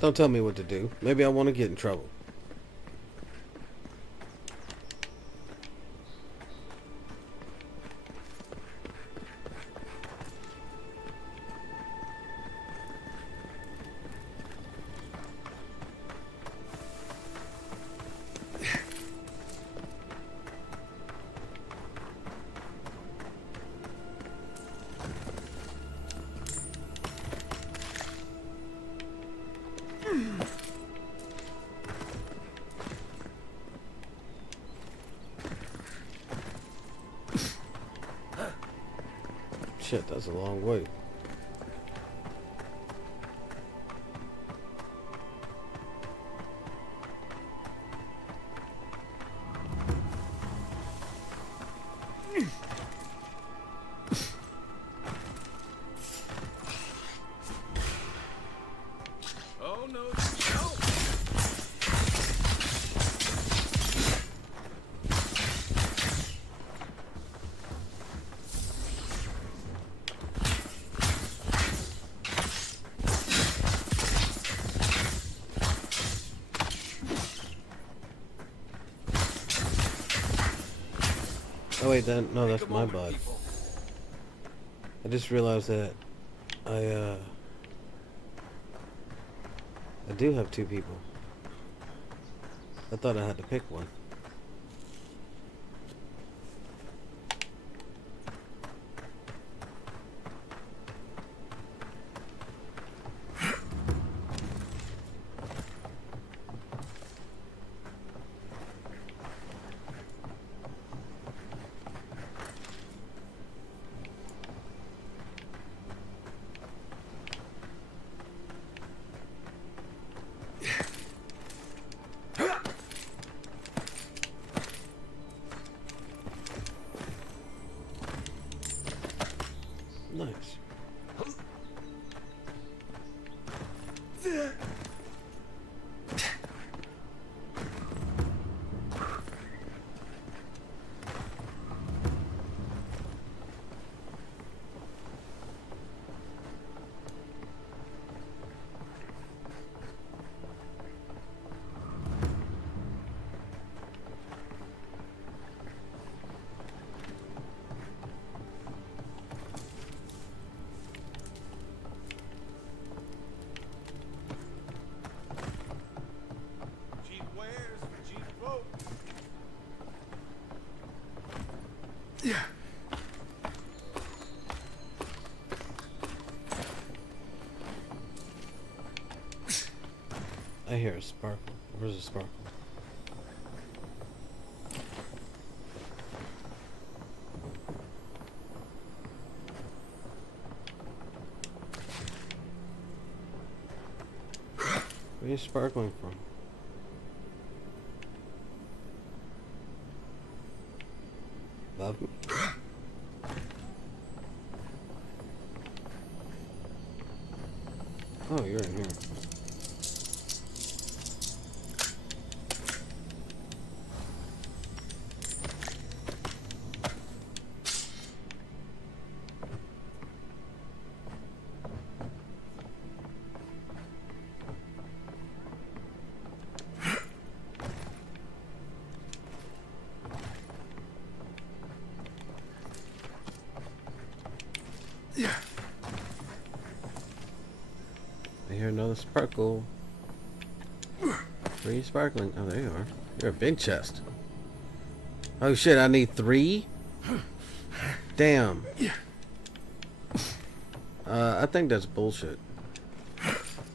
Don't tell me what to do. Maybe I want to get in trouble. Shit, that's a long way. Oh no, no! Oh wait, no, that's my bud. I just realized that I do have two people. I thought I had to pick one. Nice. Cheap wares for cheap folk. I hear a sparkle. Where's the sparkle? Where are you sparkling from? Love me? Oh, you're in here. I hear another sparkle. Where are you sparkling? Oh, there you are. You're a big chest. Oh shit, I need 3? Damn. I think that's bullshit.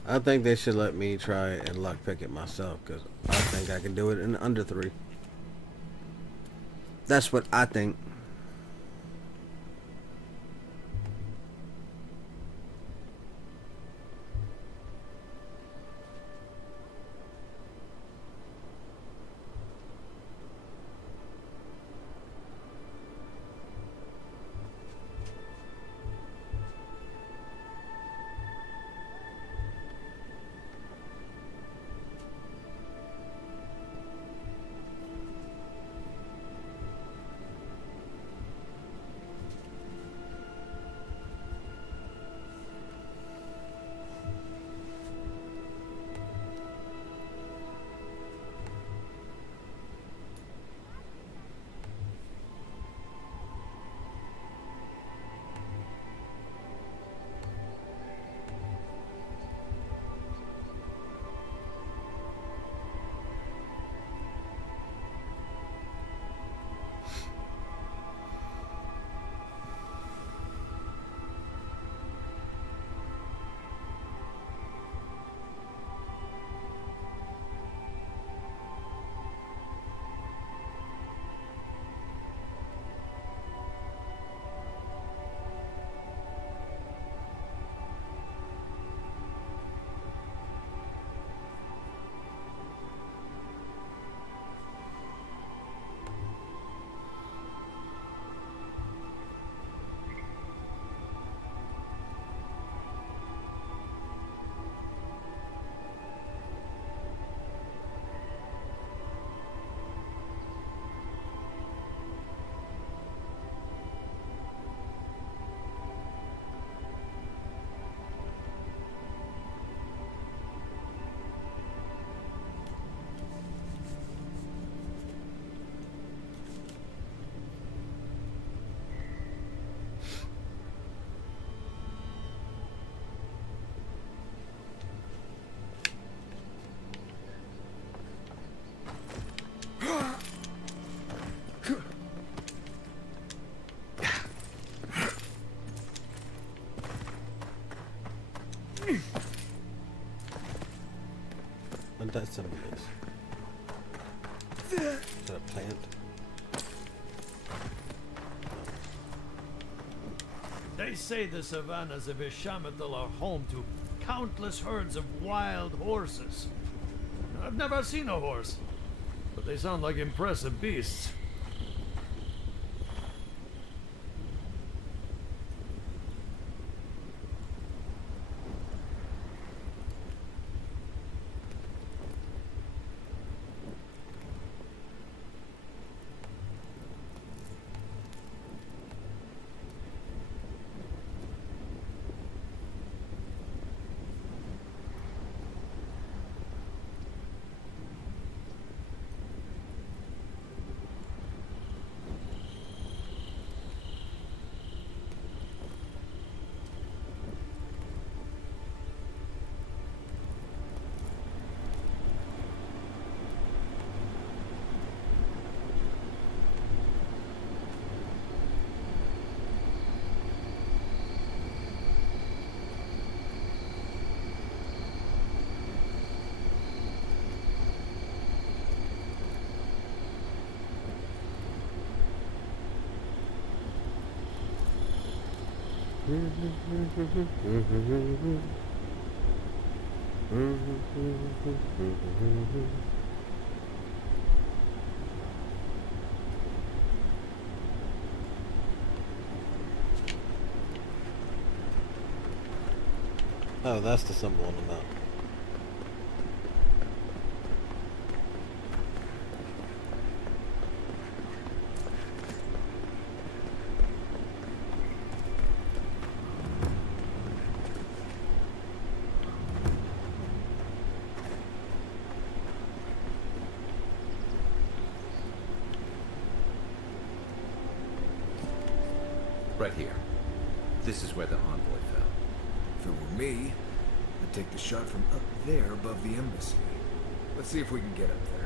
I think they should let me try and lockpick it myself, because I think I can do it in under 3. That's what I think. What that symbol is? Is that a plant? They say the savannas of Ishamathal are home to countless herds of wild horses. I've never seen a horse, but they sound like impressive beasts. Oh, that's the symbol on the map. Right here. This is where the envoy fell. If it were me, I'd take the shot from up there above the embassy. Let's see if we can get up there.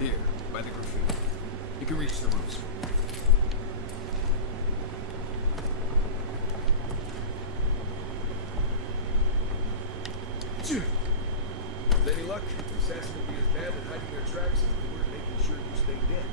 Here, by the graffiti. You can reach the roofs. With any luck, the assassins will be as bad at hiding their tracks as they were at making sure you stayed dead.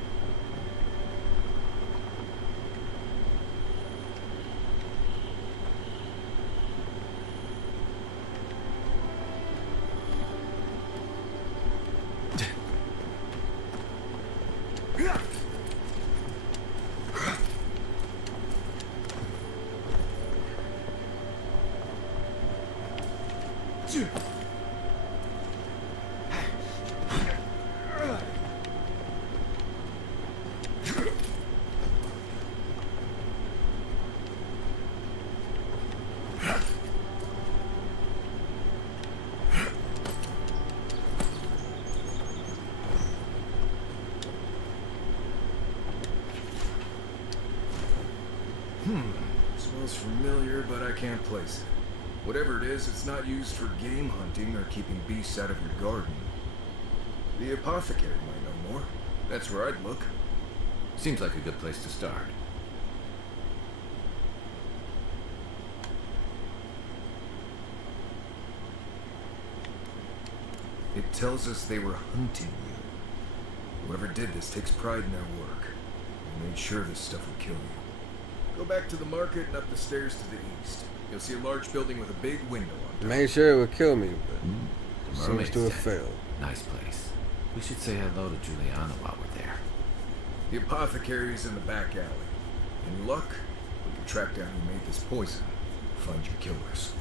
Smells familiar, but I can't place it. Whatever it is, it's not used for game hunting or keeping beasts out of your garden. The apothecary might know more. That's where I'd look. Seems like a good place to start. It tells us they were hunting you. Whoever did this takes pride in their work. They made sure this stuff would kill you. Go back to the market and up the stairs to the east. You'll see a large building with a big window on top. Made sure it would kill me, The but seems mermaid's to have den. failed. Nice place. We should say hello to Juliana while we're there. The apothecary's in the back alley. Any luck, we can track down who made this poison. Find your killers.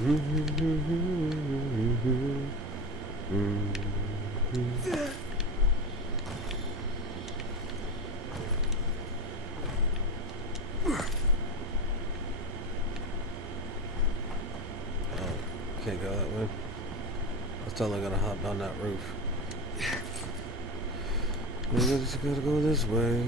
Can't go that way. I was totally gonna hop down that roof. I just gotta go this way.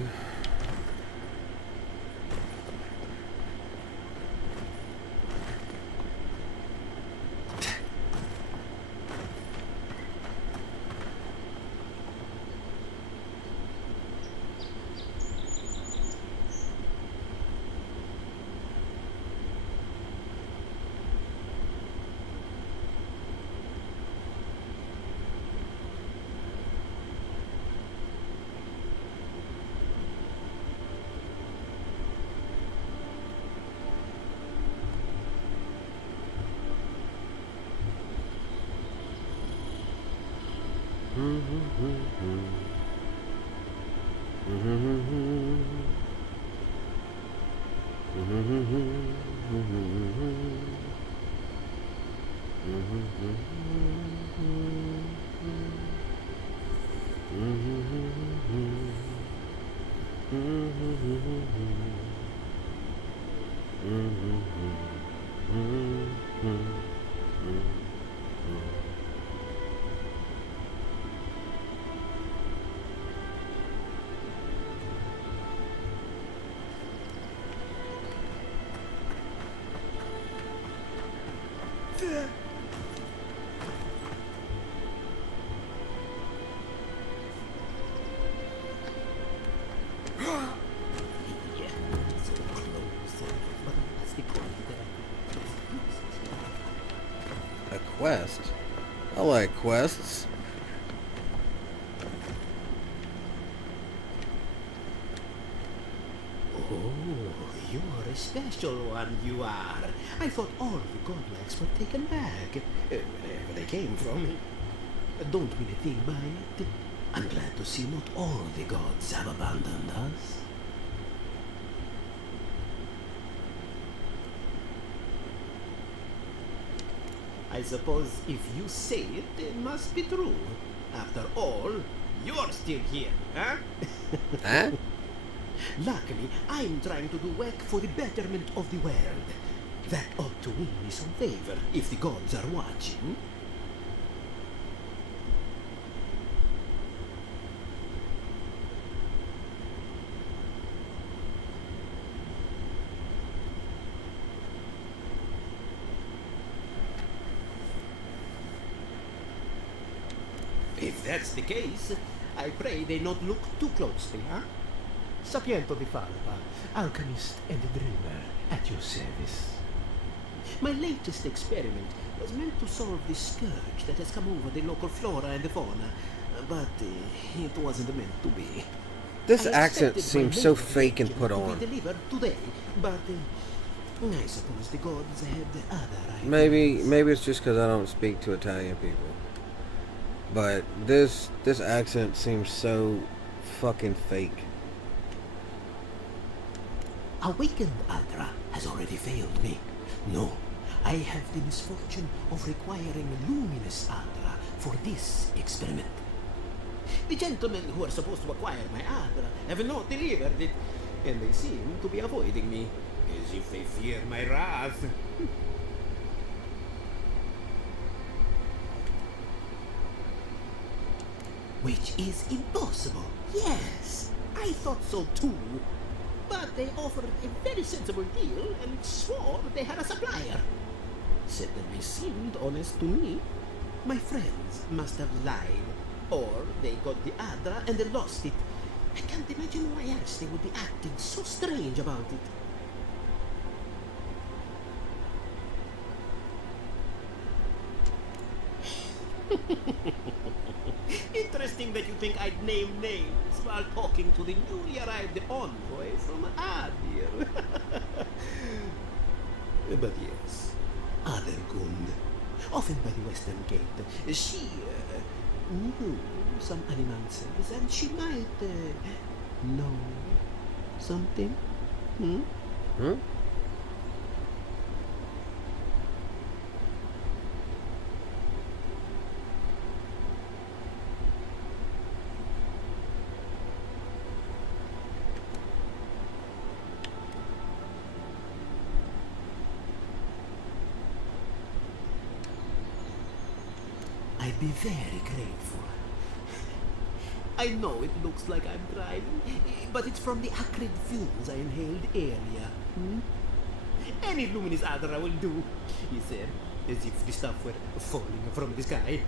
A quest? I like quests. Oh, you are a special one, you are. I thought all the godlikes were taken back, wherever they came from. Don't mean a thing by it. I'm glad to see not all the gods have abandoned us. I suppose if you say it, it must be true. After all, you're still here, huh? Huh? Luckily, I'm trying to do work for the betterment of the world. That ought to win me some favor if the gods are watching. If that's the case, I pray they not look too closely, huh? Sapiento di Falva, alchemist and dreamer, at your service. My latest experiment was meant to solve the scourge that has come over the local flora and the fauna, but it wasn't meant to be. This I accent expected seems my so major fake and invention put to on. be delivered today, but I suppose the gods had other ideas. Maybe it's just because I don't speak to Italian people. But this accent seems so fucking fake. Awakened Adra has already failed me. No, I have the misfortune of requiring luminous Adra for this experiment. The gentlemen who are supposed to acquire my Adra have not delivered it, and they seem to be avoiding me, as if they fear my wrath. Which is impossible. Yes, I thought so too. But they offered a very sensible deal and swore they had a supplier. Certainly seemed honest to me. My friends must have lied. Or they got the Adra and they lost it. I can't imagine why else they would be acting so strange about it. Interesting that you think I'd name names while talking to the newly arrived envoy from Adir. But yes, Adergund, often by the western gate, she knew some animances, and she might know something. Hmm? I'd be very grateful. I know it looks like I'm driving, but it's from the acrid fumes I inhaled earlier. Any luminous adra will do, he said, as if the stuff were falling from the sky.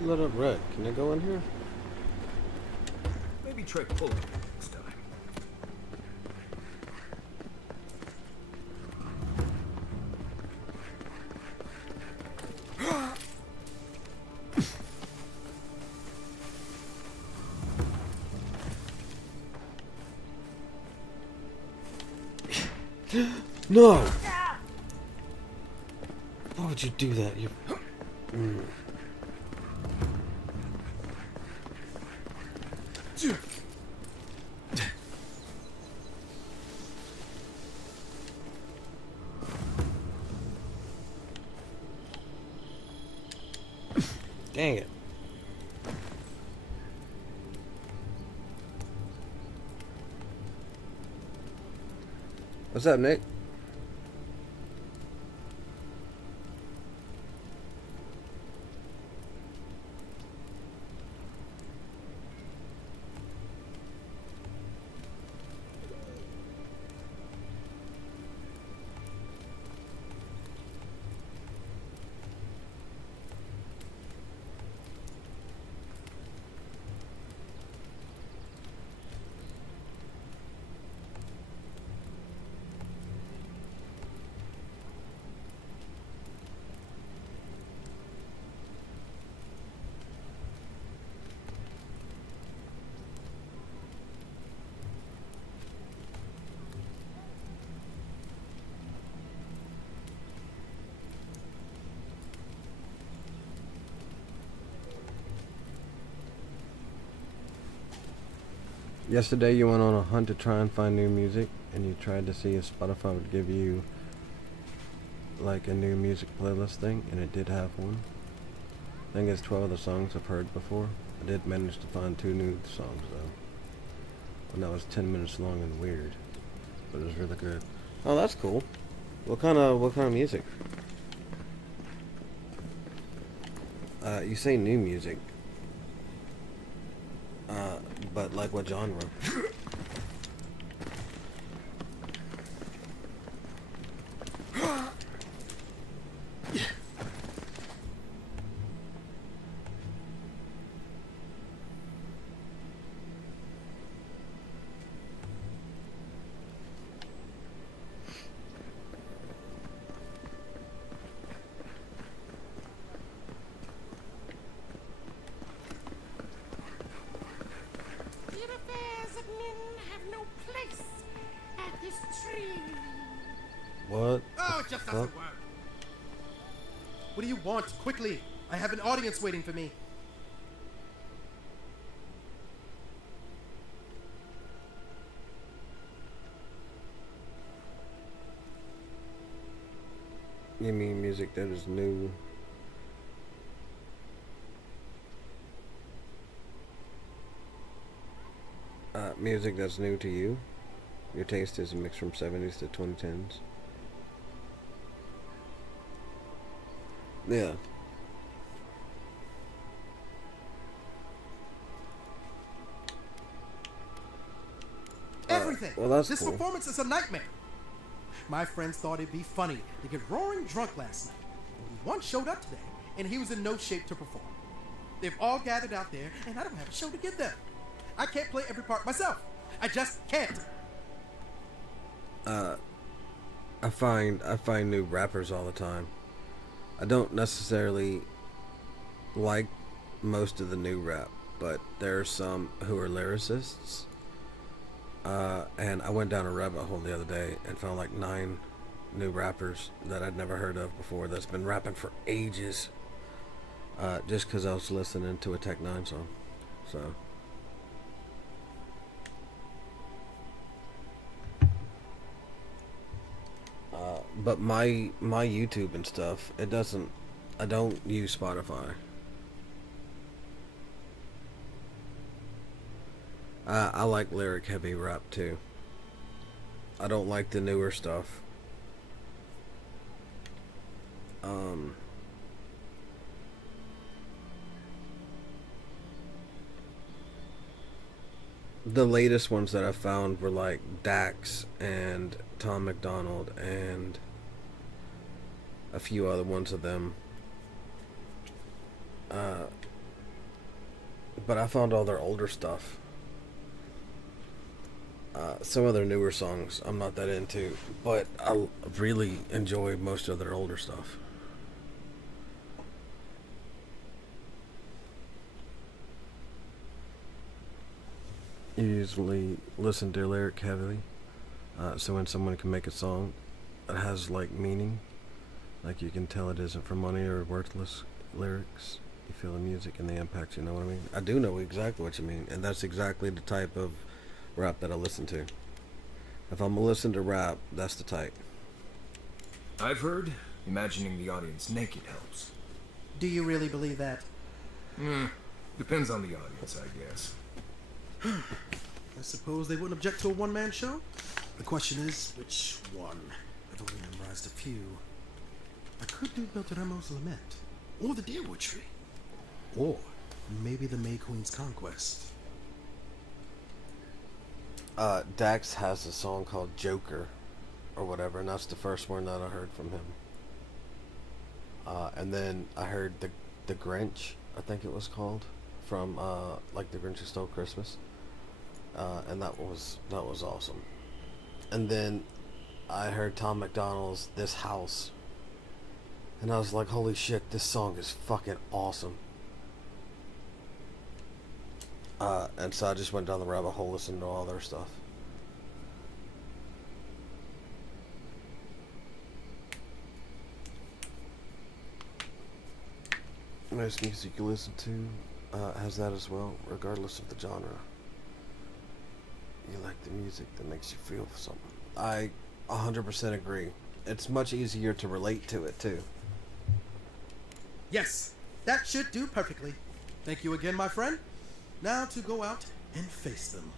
Lit up red. Can I go in here? Maybe try pulling it next time. No! Why would you do that? You. Dang it. What's up, Nick? Yesterday you went on a hunt to try and find new music, and you tried to see if Spotify would give you like a new music playlist thing, and it did have one. I think it's 12 of the songs I've heard before. I did manage to find 2 new songs though. And that was 10 minutes long and weird, but it was really good. Oh, that's cool. What kind of music? You say new music. But like what genre? What? Oh, it just doesn't work. What do you want? Quickly! I have an audience waiting for me. You mean music that is new? Music that's new to you? Your taste is a mix from 70s to 2010s? Yeah. Everything! Well, that's this cool. performance is a nightmare. My friends thought it'd be funny to get roaring drunk last night. Only one showed up today, and he was in no shape to perform. They've all gathered out there, and I don't have a show to give them. I can't play every part myself. I just can't. I find new rappers all the time. I don't necessarily like most of the new rap, but there are some who are lyricists. And I went down a rabbit hole the other day and found like 9 new rappers that I'd never heard of before that's been rapping for ages. Just because I was listening to a Tech 9 song. So. But my YouTube and stuff, I don't use Spotify. I like lyric heavy rap too. I don't like the newer stuff. The latest ones that I found were like Dax and Tom McDonald and a few other ones of them. But I found all their older stuff. Some of their newer songs I'm not that into, but I really enjoy most of their older stuff. Usually listen to lyric heavily, so when someone can make a song that has like meaning, like you can tell it isn't for money or worthless lyrics, you feel the music and the impact, you know what I mean? I do know exactly what you mean, and that's exactly the type of rap that I listen to. If I'm gonna listen to rap, that's the type. I've heard imagining the audience naked helps. Do you really believe that? Depends on the audience, I guess. I suppose they wouldn't object to a one-man show? The question is, which one? I've only memorized a few. I could do Beltramo's Lament, or the Deerwood Tree, or maybe the May Queen's Conquest. Dax has a song called Joker, or whatever, and that's the first one that I heard from him. And then I heard the Grinch, I think it was called, from like The Grinch Who Stole Christmas, and that was awesome. And then I heard Tom McDonald's This House, and I was like, holy shit, this song is fucking awesome. And so I just went down the rabbit hole listening to all their stuff. Most music you listen to has that as well, regardless of the genre. You like the music that makes you feel something. I 100% agree. It's much easier to relate to it too. Yes, that should do perfectly. Thank you again, my friend. Now to go out and face them.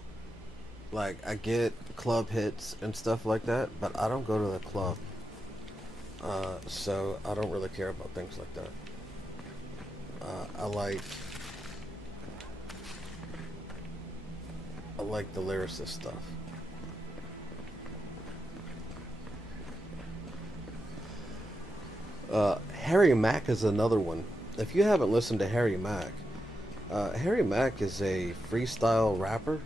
Like, I get club hits and stuff like that, but I don't go to the club. So I don't really care about things like that. I like the lyricist stuff. Harry Mack is another one. If you haven't listened to Harry Mack is a freestyle rapper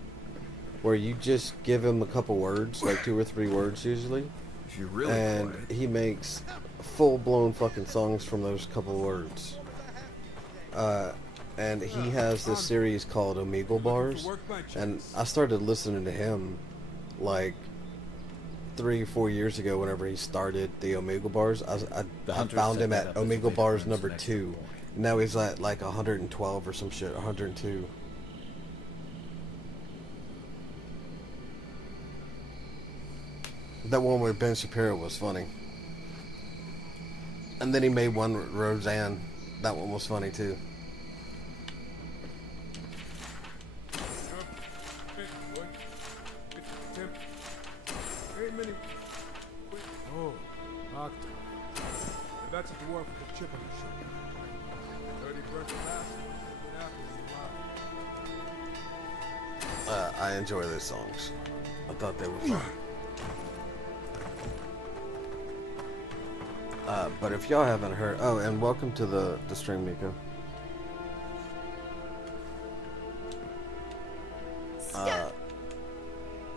where you just give him a couple words, like 2 or 3 words usually, If you're really and quiet. he makes full-blown fucking songs from those couple words. And he has this series called Omegle Bars, and I started listening to him like 3 or 4 years ago whenever he started the Omegle Bars. I found him at Omegle Bars number 2. Now he's at like 112 or some shit, 102. That one with Ben Shapiro was funny. And then he made one with Roseanne. That one was funny too. Oh, Octa. That's a dwarf with a chip on his shoulder. Dirty breath of acid. I enjoy these songs. I thought they were fun. But if y'all haven't heard... Oh, and welcome to the stream, Miko.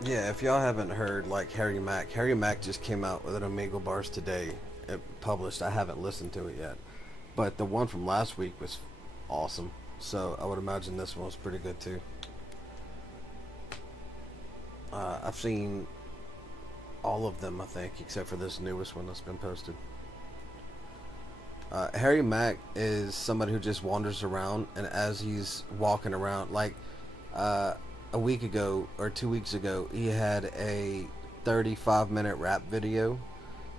Yeah, if y'all haven't heard, like, Harry Mack just came out with an Omegle Bars today. It published. I haven't listened to it yet. But the one from last week was awesome. So I would imagine this one was pretty good too. I've seen all of them, I think, except for this newest one that's been posted. Harry Mack is somebody who just wanders around, and as he's walking around, like a week ago or 2 weeks ago, he had a 35-minute rap video,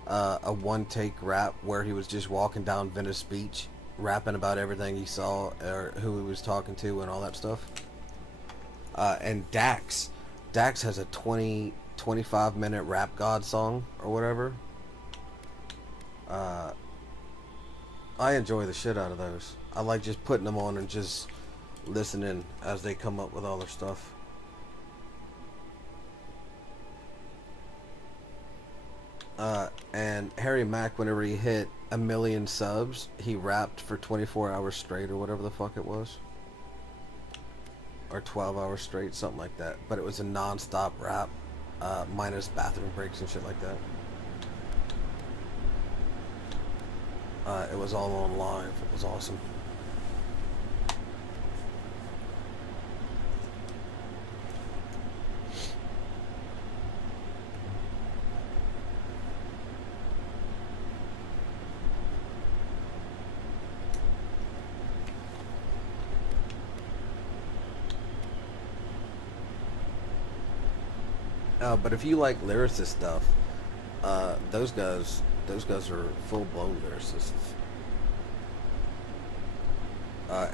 a one-take rap where he was just walking down Venice Beach, rapping about everything he saw or who he was talking to and all that stuff. And Dax has a 25-minute Rap God song or whatever. I enjoy the shit out of those. I like just putting them on and just listening as they come up with all their stuff. And Harry Mack, whenever he hit 1 million subs, he rapped for 24 hours straight or whatever the fuck it was. Or 12 hours straight, something like that. But it was a non-stop rap, minus bathroom breaks and shit like that. It was all on live. It was awesome. But if you like lyricist stuff, those guys are full-blown lyricists.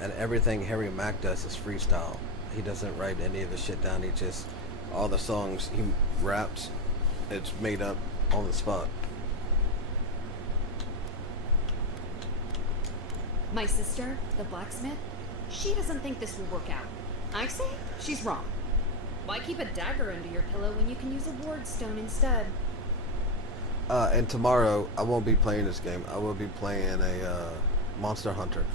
And everything Harry Mack does is freestyle. He doesn't write any of the shit down. He just, all the songs he raps, it's made up on the spot. My sister, the blacksmith, she doesn't think this will work out. I say she's wrong. Why keep a dagger under your pillow when you can use a ward stone instead? And tomorrow, I won't be playing this game. I will be playing a Monster Hunter.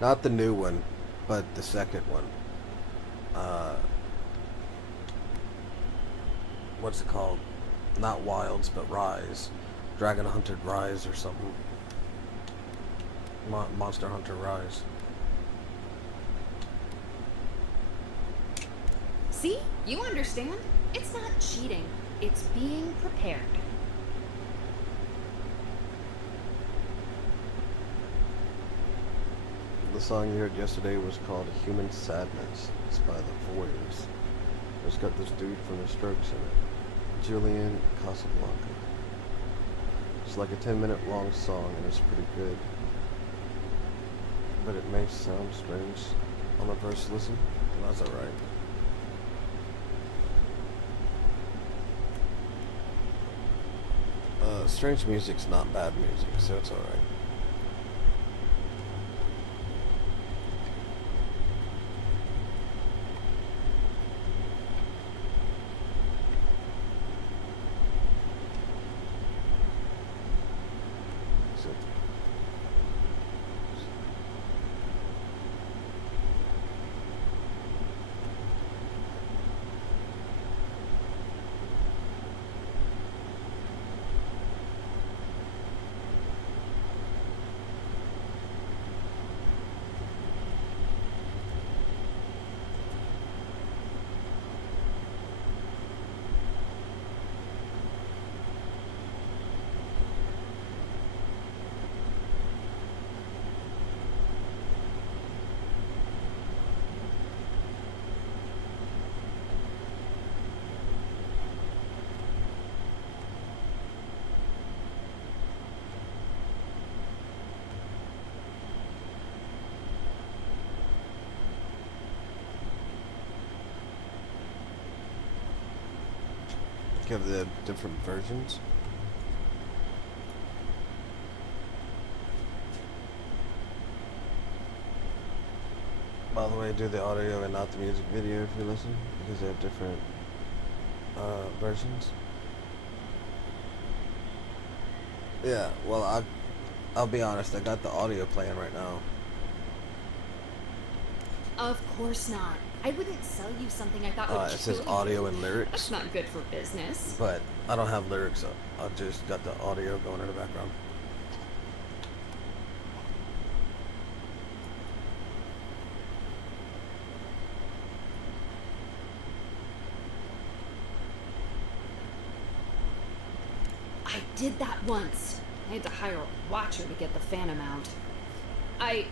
Not the new one, but the second one. What's it called? Not Wilds, but Rise. Dragon Hunter Rise or something. Monster Hunter Rise. See? You understand? It's not cheating. It's being prepared. The song you heard yesterday was called Human Sadness. It's by the Voyeurs. It's got this dude from the Strokes in it. Julian Casablanca. It's like a 10-minute long song and it's pretty good. But it may sound strange on the first listen. That's alright. Strange music's not bad music, so it's alright. Of the different versions. By the way, do the audio and not the music video if you listen, because they have different versions. Yeah, well, I'll be honest, I got the audio playing right now. Of course not. I wouldn't sell you something I thought would It says kill you. audio and That's lyrics, not good for business. but I don't have lyrics up. I just got the audio going in the background. I did that once. I had to hire a watcher to get the Phantom out. I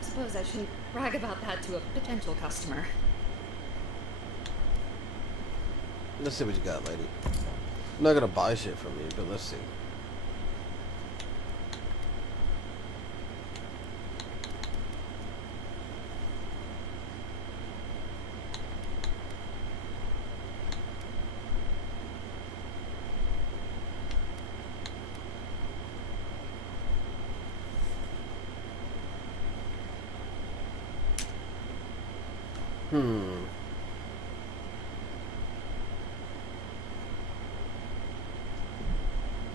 suppose I shouldn't brag about that to a potential customer. Let's see what you got, lady. I'm not gonna buy shit from you, but let's see.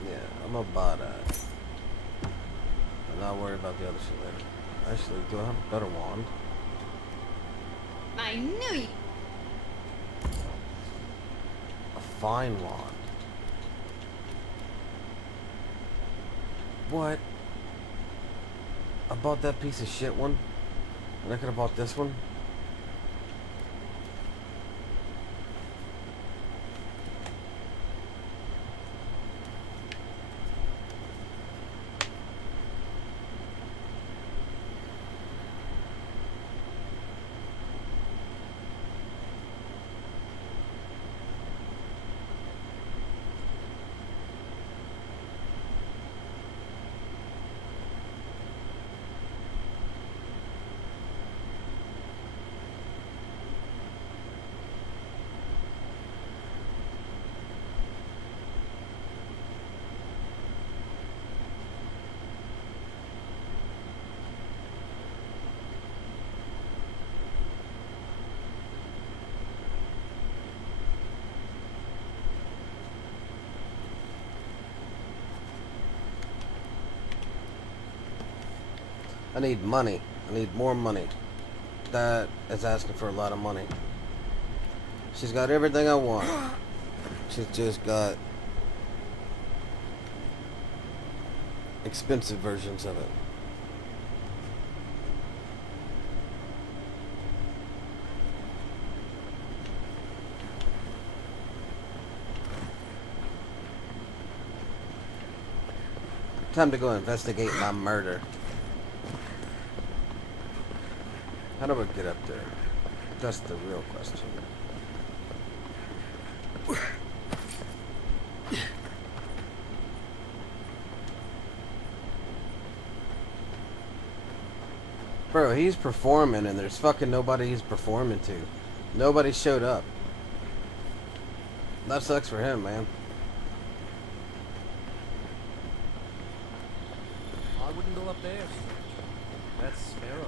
Yeah, I'm gonna buy that. I'm not worried about the other shit later. Actually, do I have a better wand? I knew you. A fine wand. What? I bought that piece of shit one, and I could have bought this one. I need money. I need more money. That is asking for a lot of money. She's got everything I want. She's just got expensive versions of it. Time to go investigate my murder. How do I get up there? That's the real question. Bro, he's performing and there's fucking nobody he's performing to. Nobody showed up. That sucks for him, man. I wouldn't go up there. That's Sparrow.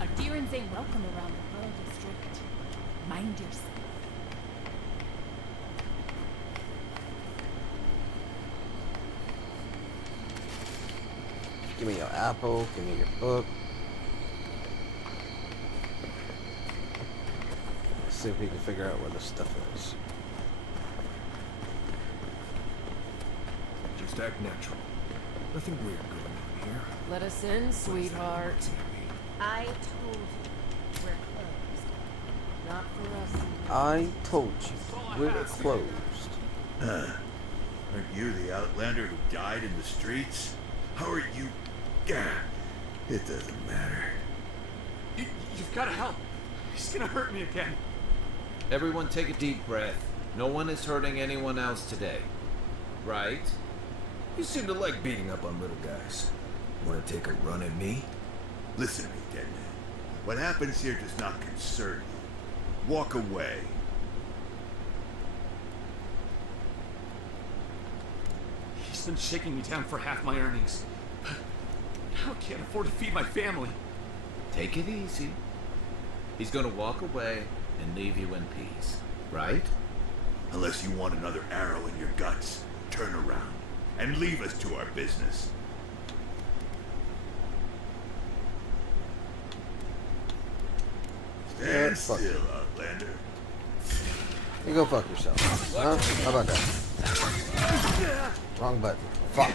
Adherents ain't welcome around the Pearl District. Mind yourself. Give me your apple, give me your book. Let's see if we can figure out where this stuff is. Just act natural. Nothing weird going on here. Let us in, sweetheart. I told you we're closed. Not for us. I told you, we're closed. Aren't you the outlander who died in the streets? How are you? Gah, it doesn't matter. You've got to help. He's gonna hurt me again. Everyone take a deep breath. No one is hurting anyone else today. Right? You seem to like beating up on little guys. Want to take a run at me? Listen to me, dead man. What happens here does not concern you. Walk away. He's been shaking me down for half my earnings. I can't afford to feed my family. Take it easy. He's gonna walk away and leave you in peace. Right? Unless you want another arrow in your guts, turn around and leave us to our business. Fuck still, you. Outlander. You go fuck yourself. Huh? How about that? Wrong button. Fuck.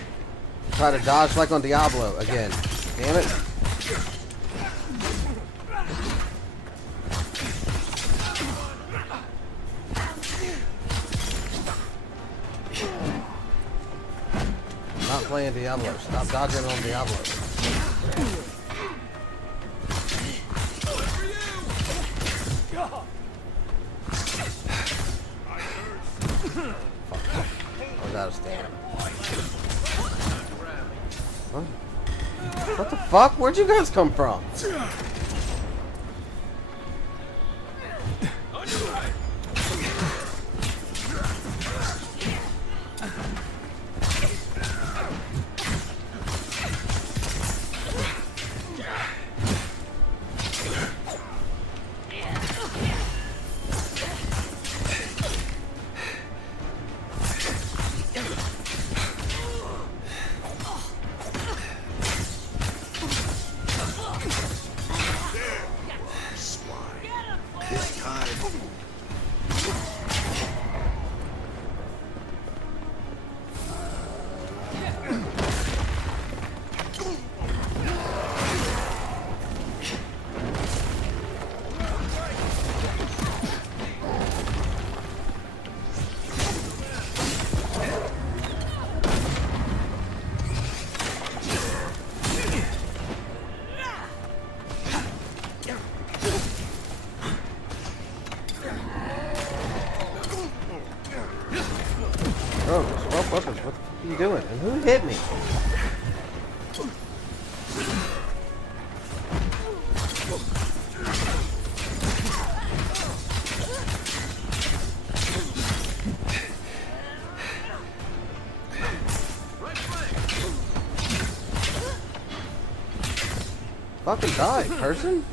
Try to dodge like on Diablo again. Damn it. Not playing Diablo. Stop dodging on Diablo. I gotta stand. What? What the fuck? Where'd you guys come from? This time. Bro, swap weapons. What the fuck are you doing? And who hit me? Fucking die, person.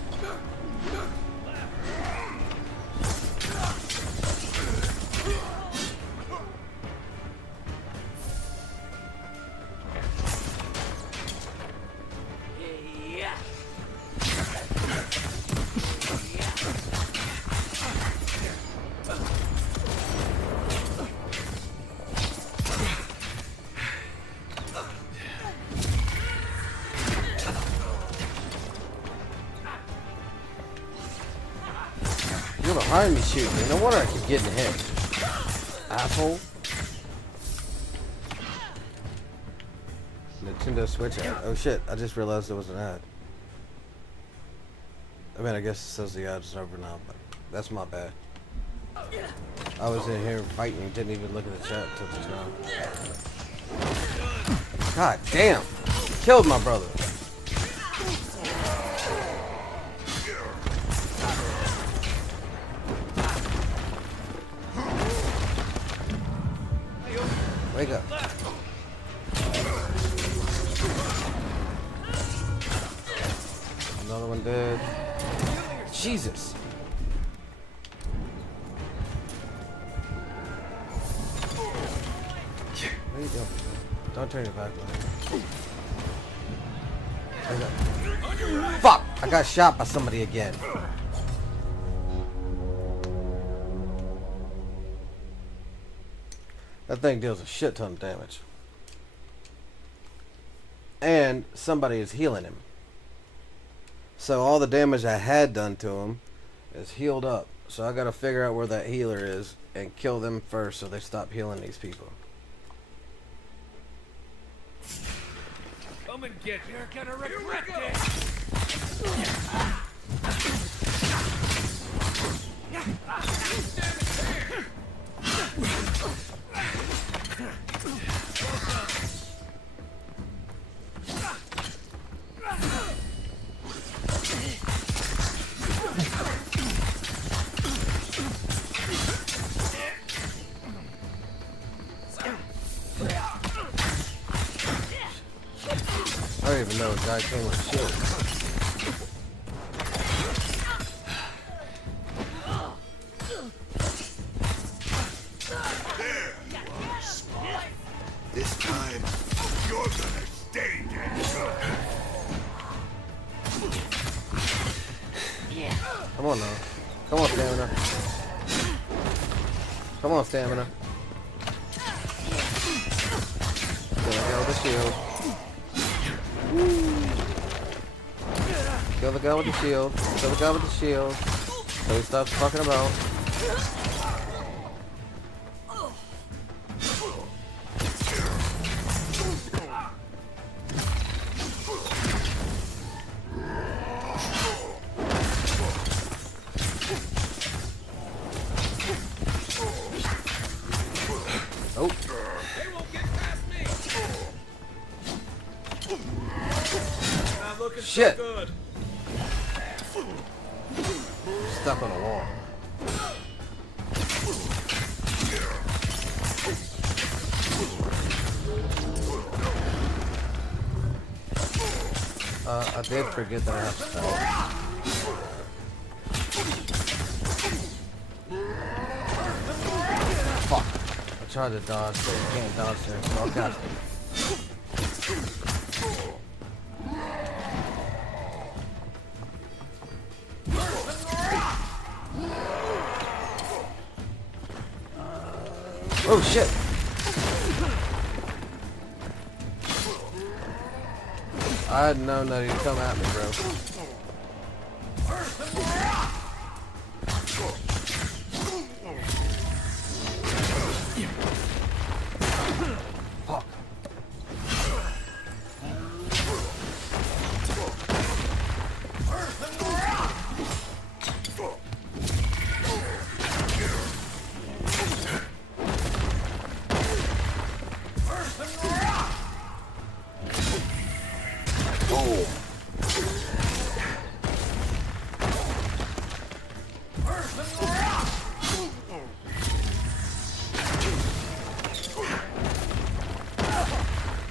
You're behind me shooting me. No wonder I keep getting hit. Asshole. Nintendo Switch ad. Oh shit, I just realized there was an ad. I mean, I guess it says the ad's over now, but that's my bad. I was in here fighting and didn't even look at the chat until just now. God damn! Killed my brother. Wake up. Another one dead. Jesus. What are you doing? Don't turn your back on. Wake up. Fuck! I got shot by somebody again. That thing deals a shit ton of damage. And somebody is healing him. So all the damage I had done to him is healed up. So I gotta figure out where that healer is and kill them first so they stop healing these people. Come and get me. You're gonna regret it. I don't even know if guy came with shield. This time, you're gonna stay dead. Come on now. Come on, stamina. Come on, stamina. There we go, the shield. Woo. Kill the guy with the shield. Kill the guy with the shield. So he stops fucking about. Oh. They won't get past me. Not looking Shit. so good. Stuck on a wall. I did forget that I have spells. Fuck. I tried to dodge, but you can't dodge there, so I'll cast it. Oh shit! I had known that he'd come at me, bro. Fuck.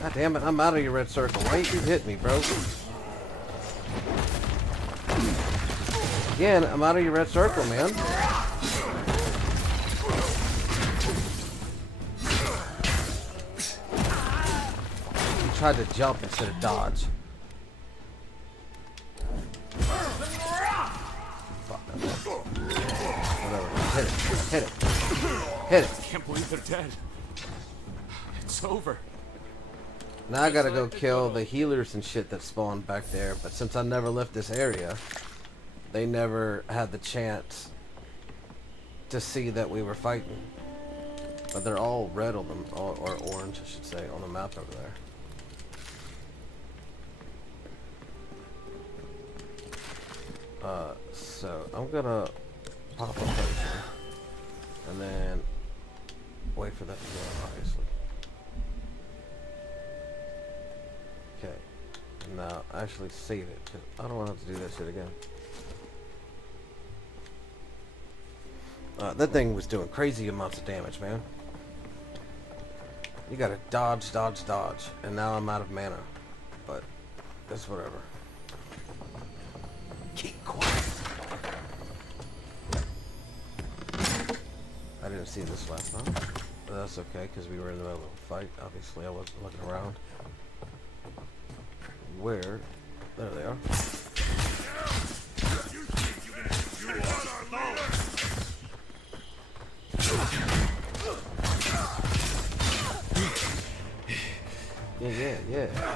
God damn it, I'm out of your red circle. Why you hit me, bro? Again, I'm out of your red circle, man. You tried to jump instead of dodge. Fuck, whatever. Hit it. Hit it. Hit it. I can't believe they're dead. It's over. Now I gotta go kill the healers and shit that spawned back there, but since I never left this area, they never had the chance to see that we were fighting. But they're all red on them, or orange, I should say, on the map over there. So I'm gonna pop a potion, and then wait for that to go, obviously. Okay, now actually save it, because I don't want to have to do that shit again. That thing was doing crazy amounts of damage, man. You gotta dodge, dodge, dodge, and now I'm out of mana. But, it's whatever. Keep quiet. I didn't see this last time. But that's okay, because we were in the middle of a fight. Obviously, I wasn't looking around. Where? There they are.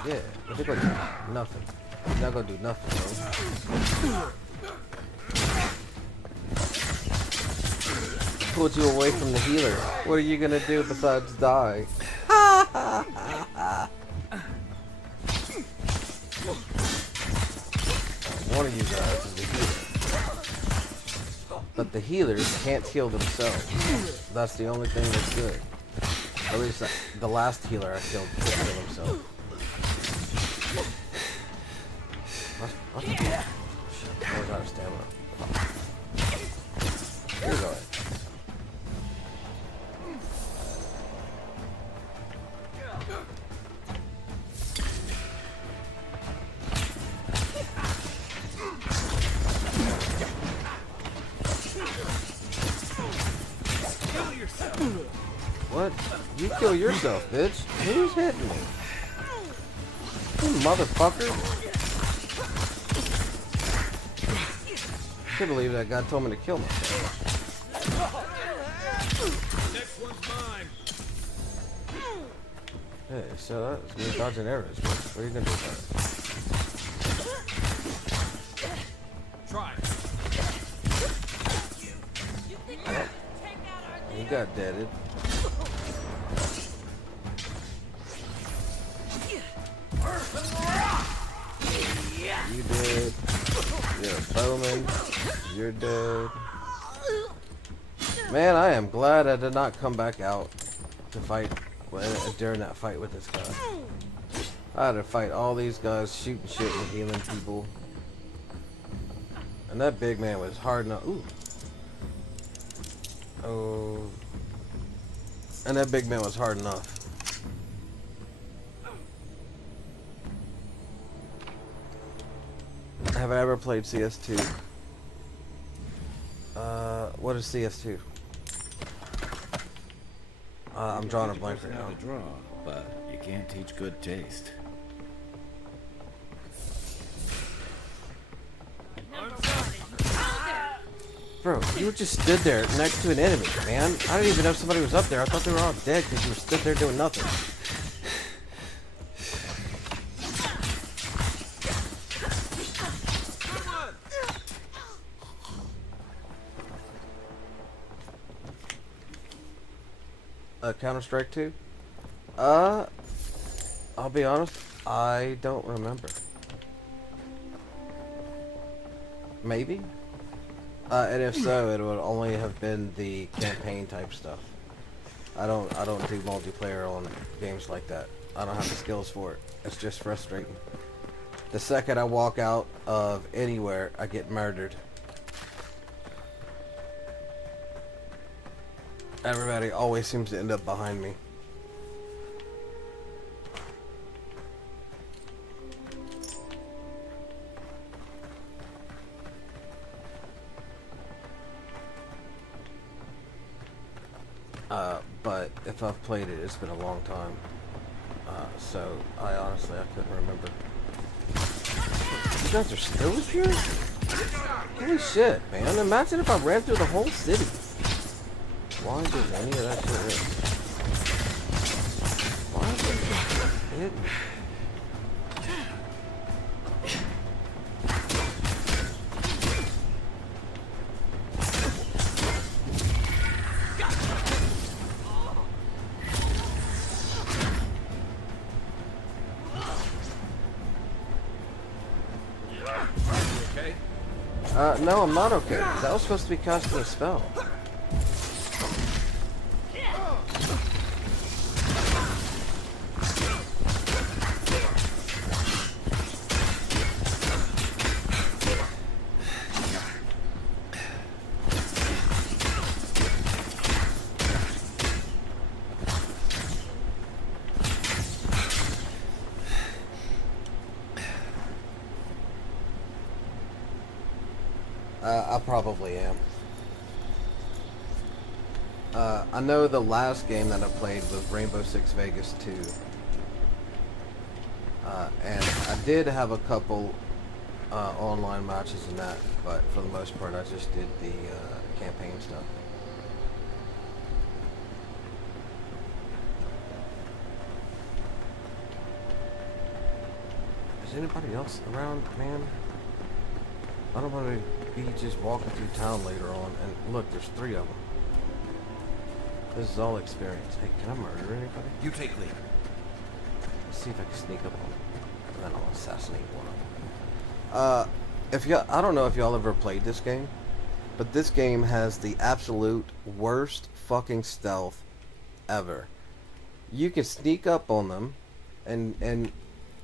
Yeah. What you gonna do? Nothing. You're not gonna do nothing, bro. Pulled you away from the healer. What are you gonna do besides die? One of you guys is the healer. But the healers can't heal themselves. That's the only thing that's good. At least the last healer I killed couldn't heal himself. What? Shit, I was out of stamina. Here we go. What? You kill yourself, bitch. Who's hitting me? You motherfucker. can't believe that guy told me to kill myself. Next one's mine. Hey, so that's me dodging arrows. What are you gonna do about it? Try. He got deaded. You did. You're a bowman. You're dead. Man, I am glad I did not come back out to fight during that fight with this guy. I had to fight all these guys shooting shit and healing people. And that big man was hard enough. Ooh. Oh. And that big man was hard enough. Have I ever played CS2? What is CS2? I'm drawing a blank right now. To draw, but you can't teach good taste. Bro, you just stood there next to an enemy, man. I didn't even know somebody was up there. I thought they were all dead because you were stood there doing nothing. Counter-Strike 2? I'll be honest, I don't remember. Maybe? And if so, it would only have been the campaign type stuff. I don't do multiplayer on games like that. I don't have the skills for it. It's just frustrating. The second I walk out of anywhere, I get murdered. Everybody always seems to end up behind me. But if I've played it, it's been a long time. So I honestly, I couldn't remember. You guys are still here? Holy shit, man. Imagine if I ran through the whole city. Why did any of that shit hit? Why did it hit me? No, I'm not okay. That was supposed to be casting a spell. I probably am. I know the last game that I played was Rainbow Six Vegas 2. And I did have a couple online matches in that, but for the most part I just did the campaign stuff. Is anybody else around, man? I don't want to be just walking through town later on, and look, there's 3 of them. This is all experience. Hey, can I murder anybody? You take lead. Let's see if I can sneak up on them, and then I'll assassinate one of them. If y'all, I don't know if y'all ever played this game, but this game has the absolute worst fucking stealth ever. You can sneak up on them, and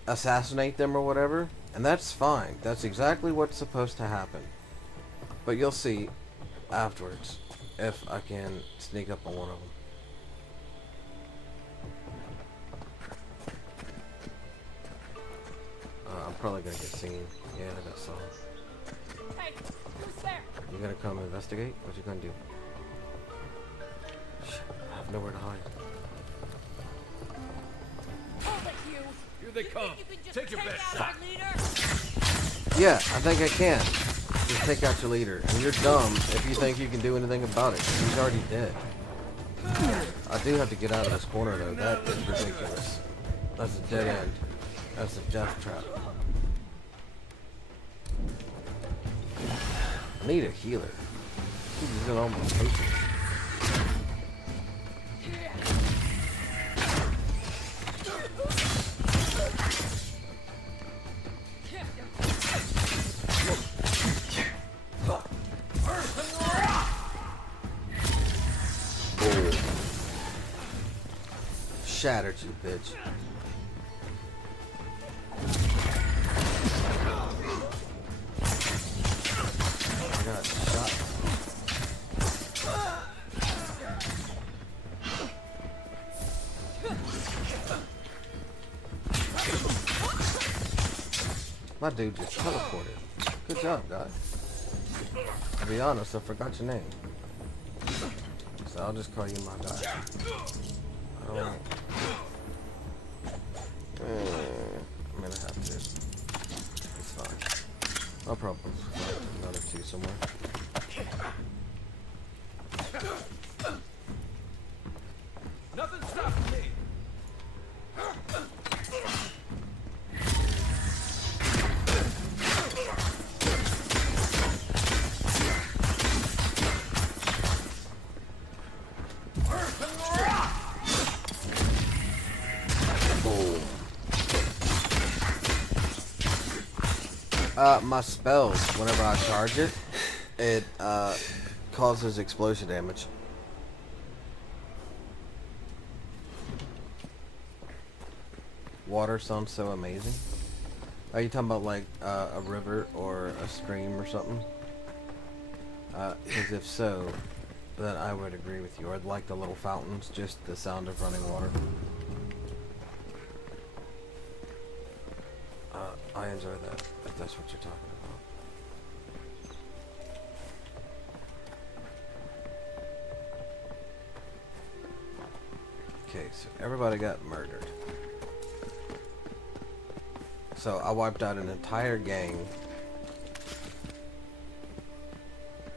assassinate them or whatever, and that's fine. That's exactly what's supposed to happen. But you'll see afterwards if I can sneak up on one of them. I'm probably gonna get seen. Yeah, I got saw. Hey, who's there? You gonna come investigate? What you gonna do? Shit, I have nowhere to hide. Hold it, you! Here they come. You can just Take your best out shot. our leader? Yeah, I think I can. Just take out your leader. And you're dumb if you think you can do anything about it. He's already dead. I do have to get out of this corner though. That is ridiculous. That's a dead end. That's a death trap. I need a healer. He's using all my potions. Shattered you, bitch. I got shot. My dude just teleported. Good job, guys. To be honest, I forgot your name. So I'll just call you my guy. I don't... I'm gonna have to. It's fine. I'll probably find another two somewhere. Nothing stopping me. My spells, whenever I charge it, it causes explosion damage. Water sounds so amazing. Are you talking about like a river or a stream or something? Because if so, then I would agree with you. I'd like the little fountains, just the sound of running water. I enjoy that, if that's what you're talking about. Okay, so everybody got murdered. So I wiped out an entire gang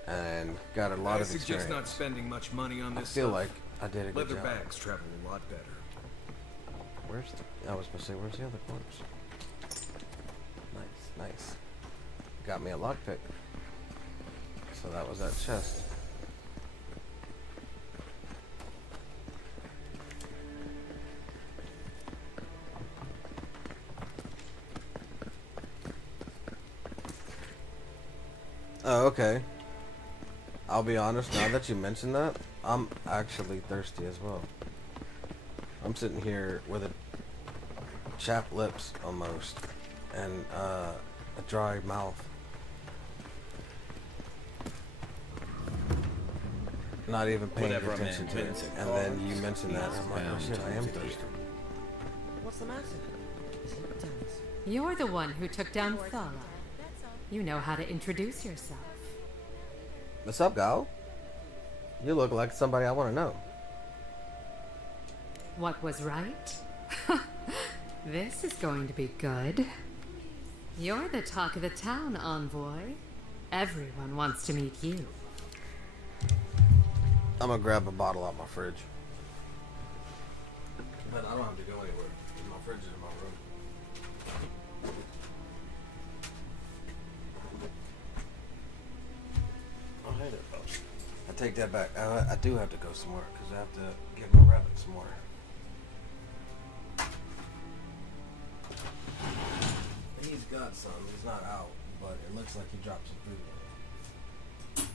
and got a lot of experience. I suggest not spending much money on this I feel stuff. like I did a good Leather job. bags travel a lot better. Where's the... I was going to say, where's the other corpse? Nice, nice. Got me a lockpick. So that was that chest. Oh, okay. I'll be honest, now that you mention that, I'm actually thirsty as well. I'm sitting here with a chapped lips almost, and a dry mouth. Not even paying Whatever a man attention to it. wins at And then you mentioned that, I'm like, oh shit, I am thirsty. What's the matter? Is it tense? You're the one who took down Thala. You know how to introduce yourself. What's up, gal? You look like somebody I want to know. What was right? This is going to be good. You're the talk of the town, envoy. Everyone wants to meet you. I'm gonna grab a bottle out my fridge. But I don't have to go anywhere. My fridge is in my room. Oh, hey there, folks. I take that back. I do have to go somewhere because I have to give my rabbit some water. He's got some. He's not out, but it looks like he dropped some food in it.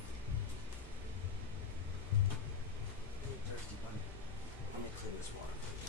You thirsty, buddy? Let me clean this water for you.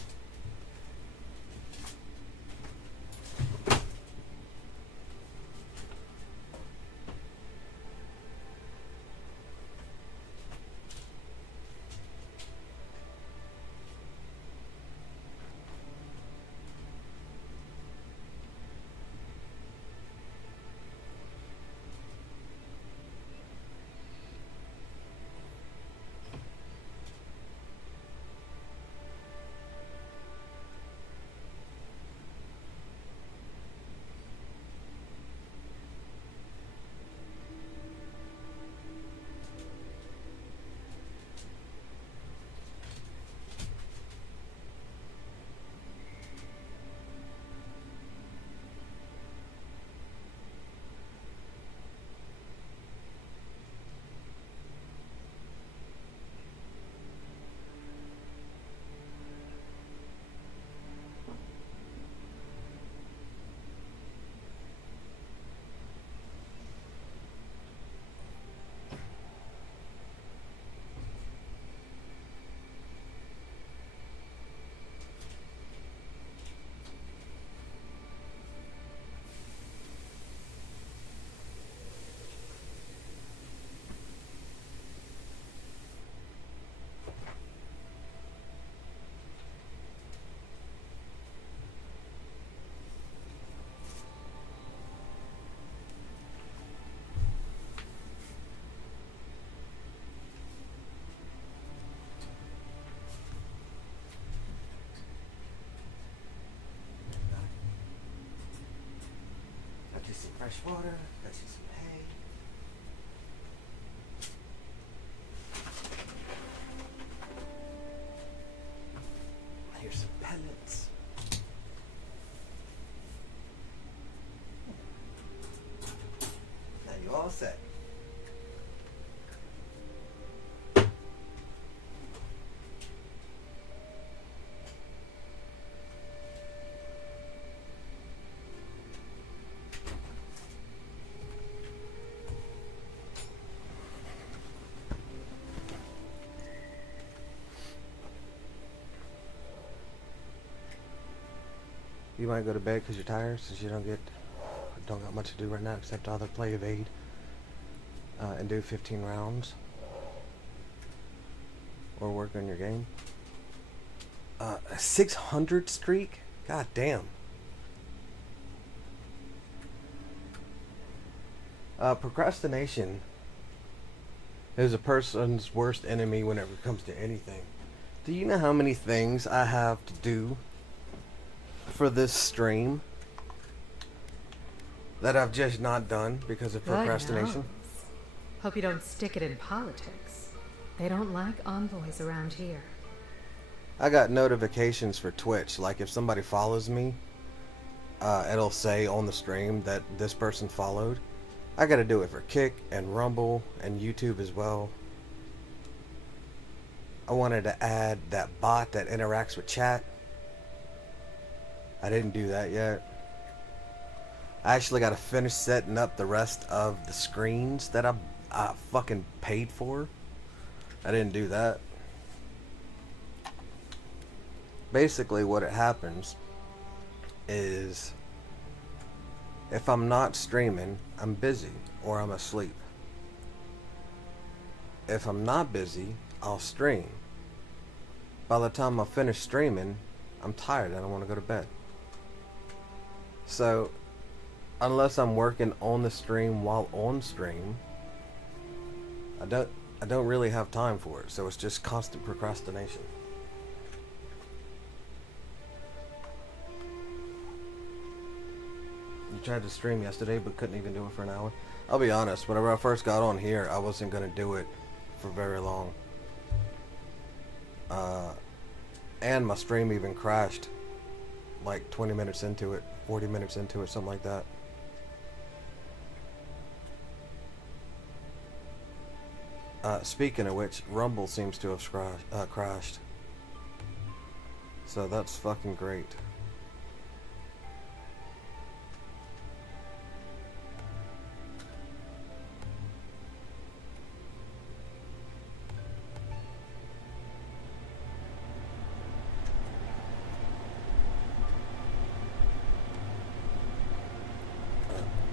fresh water, got you some hay. Here's some pellets. Now you all set. You might go to bed because you're tired, since you don't got much to do right now except either play Evade and do 15 rounds or work on your game. A 600 streak? God damn. Procrastination is a person's worst enemy whenever it comes to anything. Do you know how many things I have to do for this stream that I've just not done because of procrastination? Hope you don't stick it in politics. They don't like envoys around here. I got notifications for Twitch, like if somebody follows me, it'll say on the stream that this person followed. I gotta do it for Kick and Rumble and YouTube as well. I wanted to add that bot that interacts with chat. I didn't do that yet. I actually got to finish setting up the rest of the screens that I fucking paid for. I didn't do that. Basically what it happens is if I'm not streaming, I'm busy or I'm asleep. If I'm not busy, I'll stream. By the time I finish streaming, I'm tired and I want to go to bed. So, unless I'm working on the stream while on stream, I don't really have time for it. So it's just constant procrastination. You tried to stream yesterday but couldn't even do it for an hour. I'll be honest, whenever I first got on here, I wasn't going to do it for very long. And my stream even crashed like 20 minutes into it, 40 minutes into it, something like that. Speaking of which, Rumble seems to have crashed. So that's fucking great.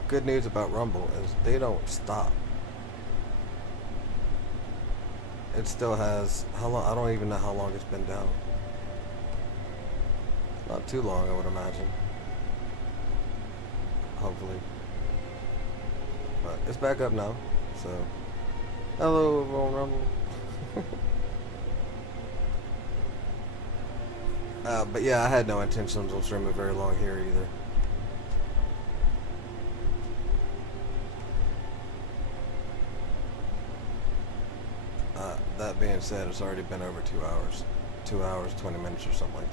Good news about Rumble is they don't stop. It still has, how long, I don't even know how long it's been down. Not too long, I would imagine. Hopefully. But it's back up now, so. Hello, everyone, Rumble. But yeah, I had no intentions of streaming very long here either. That being said, it's already been over 2 hours. 2 hours, 20 minutes or something like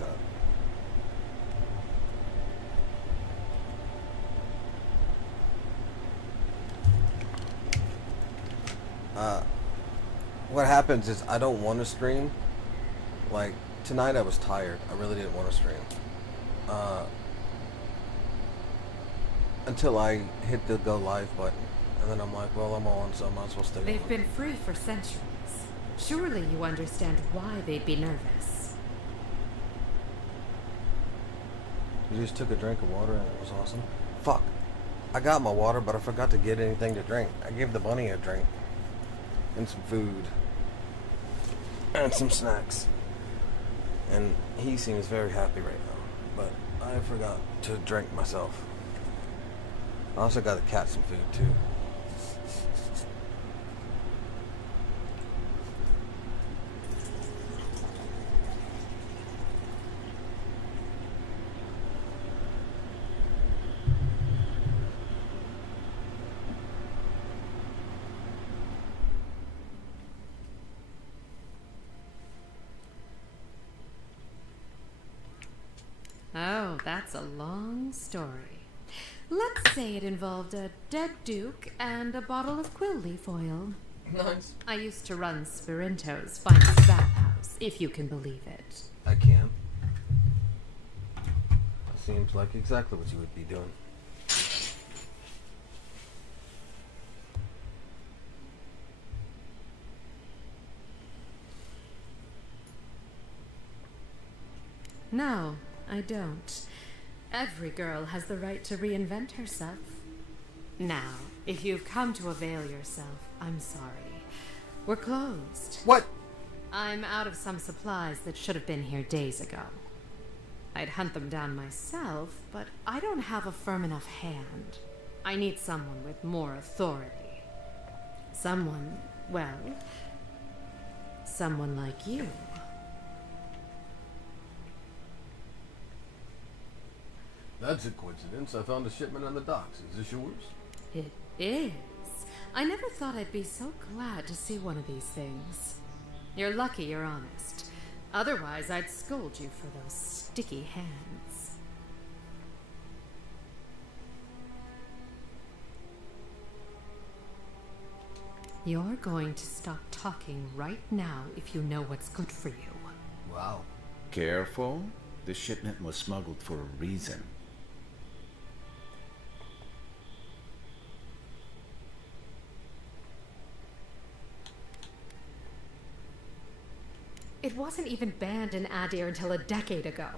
that. What happens is I don't want to stream. Like, tonight I was tired. I really didn't want to stream. Until I hit the go live button. And then I'm like, well, I'm on, so I might as well stay on. They've been free for centuries. Surely you understand why they'd be nervous. You just took a drink of water and it was awesome. Fuck. I got my water, but I forgot to get anything to drink. I gave the bunny a drink. And some food. And some snacks. And he seems very happy right now. But I forgot to drink myself. I also got the cat some food too. Oh, that's a long story. Let's say it involved a dead duke and a bottle of quill leaf oil. Nice. I used to run Spirinto's finest bathhouse, if you can believe it. I can. Seems like exactly what you would be doing. No, I don't. Every girl has the right to reinvent herself. Now, if you've come to avail yourself, I'm sorry. We're closed. What? I'm out of some supplies that should have been here days ago. I'd hunt them down myself, but I don't have a firm enough hand. I need someone with more authority. Someone, well, someone like you. That's a coincidence. I found a shipment on the docks. Is this yours? It is. I never thought I'd be so glad to see one of these things. You're lucky you're honest. Otherwise, I'd scold you for those sticky hands. You're going to stop talking right now if you know what's good for you. Wow. Careful. The shipment was smuggled for a reason. It wasn't even banned in Adir until a decade ago.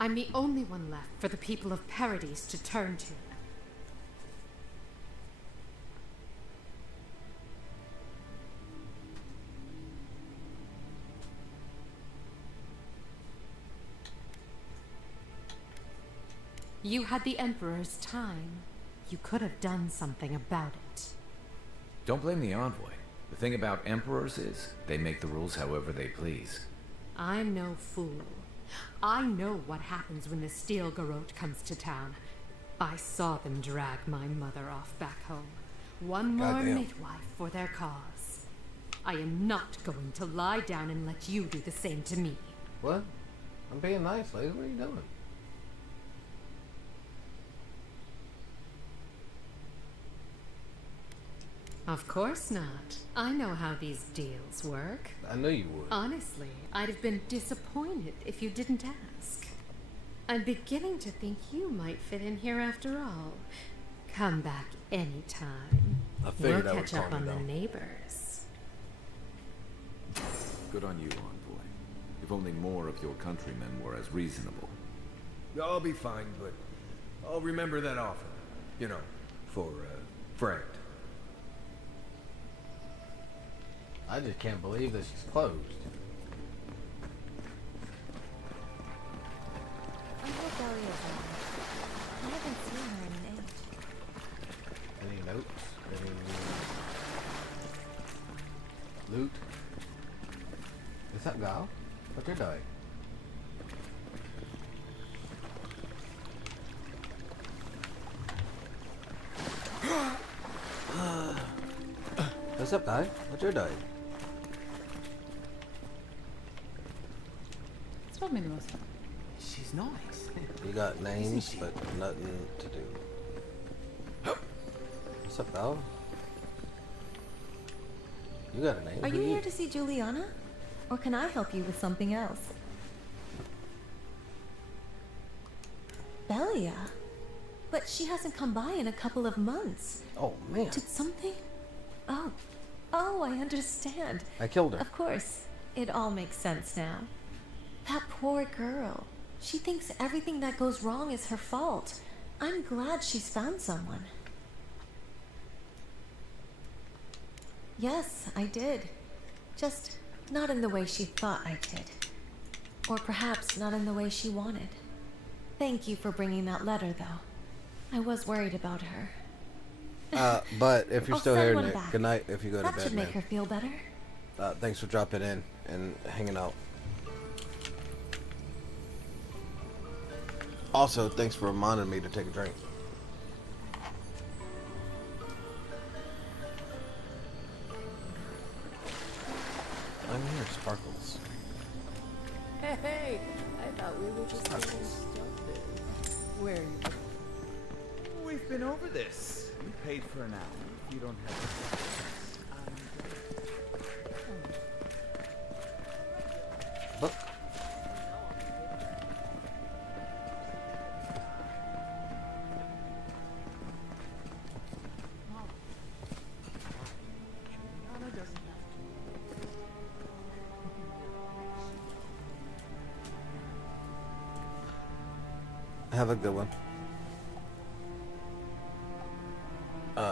I'm the only one left for the people of Paradise to turn to. You had the Emperor's time. You could have done something about it. Don't blame the envoy. The thing about emperors is, they make the rules however they please. I'm no fool. I know what happens when the Steel Garrote comes to town. I saw them drag my mother off back home. One more Goddamn. midwife for their cause. I am not going to lie down and let you do the same to me. What? I'm being nice, lady. What are you doing? Of course not. I know how these deals work. I knew you would. Honestly, I'd have been disappointed if you didn't ask. I'm beginning to think you might fit in here after all. Come back anytime. I figured we'll I would catch up calm on you the down. neighbors. Good on you, envoy. If only more of your countrymen were as reasonable. I'll be fine, but I'll remember that offer. You know, for, friend. I just can't believe that she's closed. I hope Dahlia's around. I haven't seen her in an age. Any notes? Any loot? What's up, gal? What you doing? What's up, guy? What you doing? Told me the most. She's nice. You got names, but nothing to do. What's up, gal? You got a name? Are Who you here to see Juliana? Or can I help you with something else? Belia? But she hasn't come by in a couple of months. Oh, man. Did something? Oh. Oh, I understand. I killed her. Of course. It all makes sense now. That poor girl. She thinks everything that goes wrong is her fault. I'm glad she's found someone. Yes, I did. Just not in the way she thought I did. Or perhaps not in the way she wanted. Thank you for bringing that letter, though. I was worried about her. But if you're I'll still send here, one Nick, back. good night if you go to That bed, should man. make her feel better. Thanks for dropping in and hanging out. Also, thanks for reminding me to take a drink. I'm here, Sparkles. Hey, I thought we were just getting started. Where are you going? We've been over this. You paid for an hour. If you don't have it. Look. Have a good one.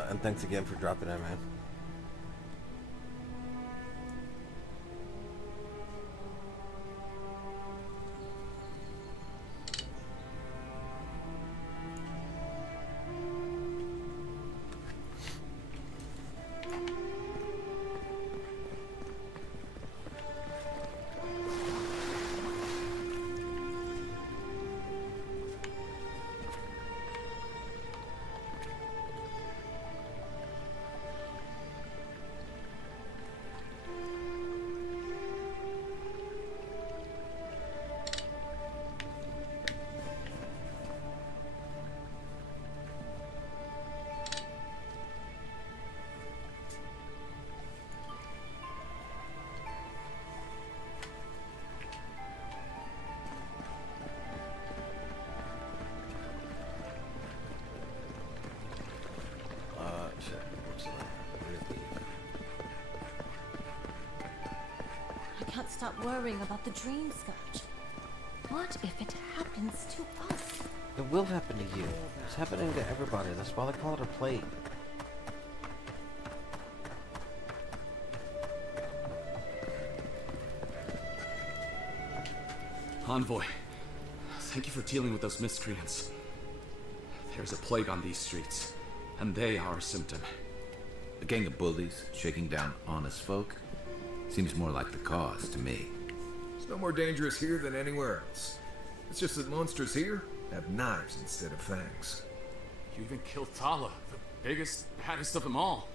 And thanks again for dropping in, man. I can't stop worrying about the dream, Scotch. What if it happens to us? It will happen to you. It's happening to everybody. That's why they call it a plague. Envoy, thank you for dealing with those miscreants. There's a plague on these streets, and they are a symptom. A gang of bullies shaking down honest folk? Seems more like the cause to me. It's no more dangerous here than anywhere else. It's just that monsters here have knives instead of fangs. You even killed Tala, the biggest, baddest of them all.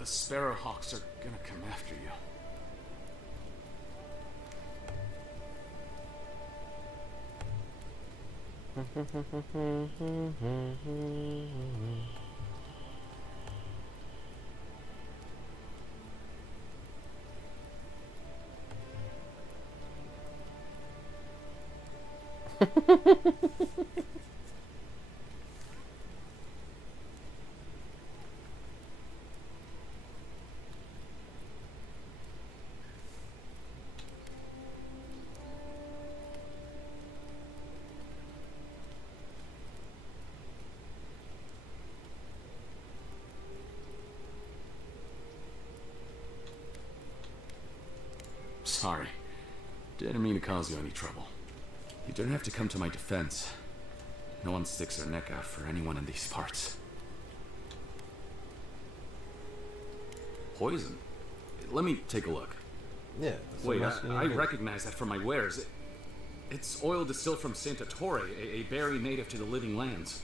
The Sparrowhawks are gonna come after you. Sorry. Didn't mean to cause you any trouble. You didn't have to come to my defense. No one sticks their neck out for anyone in these parts. Poison? Let me take a look. Yeah. Wait, I recognize that from my wares. It's oil distilled from Santa Torre, a berry native to the Living Lands.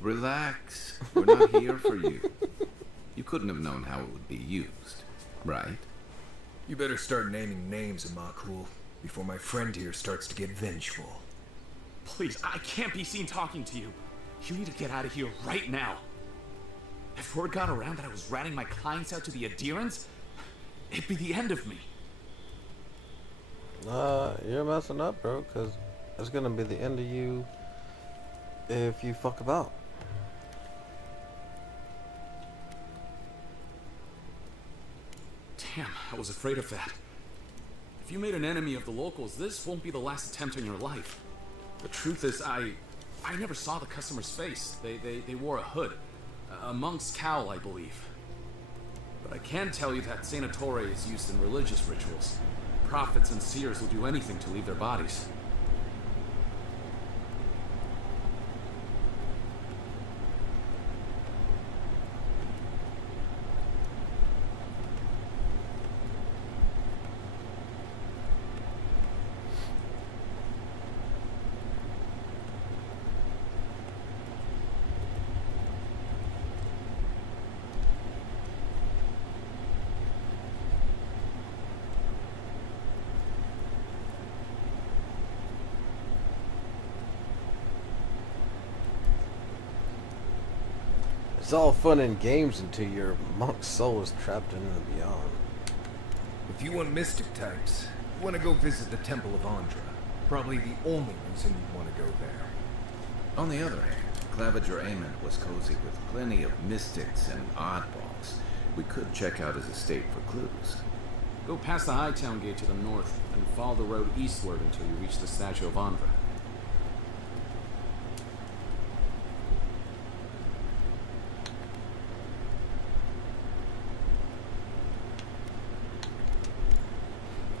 Relax. We're not here for you. You couldn't have known how it would be used, right? You better start naming names, Amakul, before my friend here starts to get vengeful. Please, I can't be seen talking to you. You need to get out of here right now. If word got around that I was ratting my clients out to the adherents, it'd be the end of me. You're messing up, bro, because it's gonna be the end of you if you fuck about. Damn, I was afraid of that. If you made an enemy of the locals, this won't be the last attempt in your life. The truth is, I never saw the customer's face. They wore a hood. A monk's cowl, I believe. But I can tell you that Santa Torre is used in religious rituals. Prophets and seers will do anything to leave their bodies. all fun and games until your monk's soul is trapped in the beyond. If you want mystic types, you want to go visit the Temple of Andra. Probably the only reason you'd want to go there. On the other hand, Claviger Amon was cozy with plenty of mystics and oddballs. We could check out his estate for clues. Go past the Hightown Gate to the north and follow the road eastward until you reach the statue of Andra.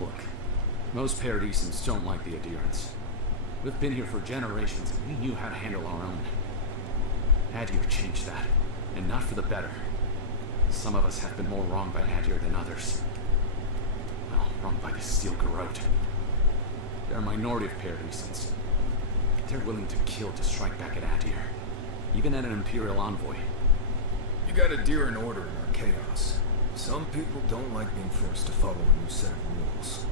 Look, most Paradisans don't like the adherents. We've been here for generations and we knew how to handle our own. Adir changed that, and not for the better. Some of us have been more wrong by Adir than others. Well, wrong by the Steel Garrote. They're a minority of Paradisans. They're willing to kill to strike back at Adir, even at an Imperial envoy. You got Adir in order in our chaos. Some people don't like being forced to follow a new set of rules.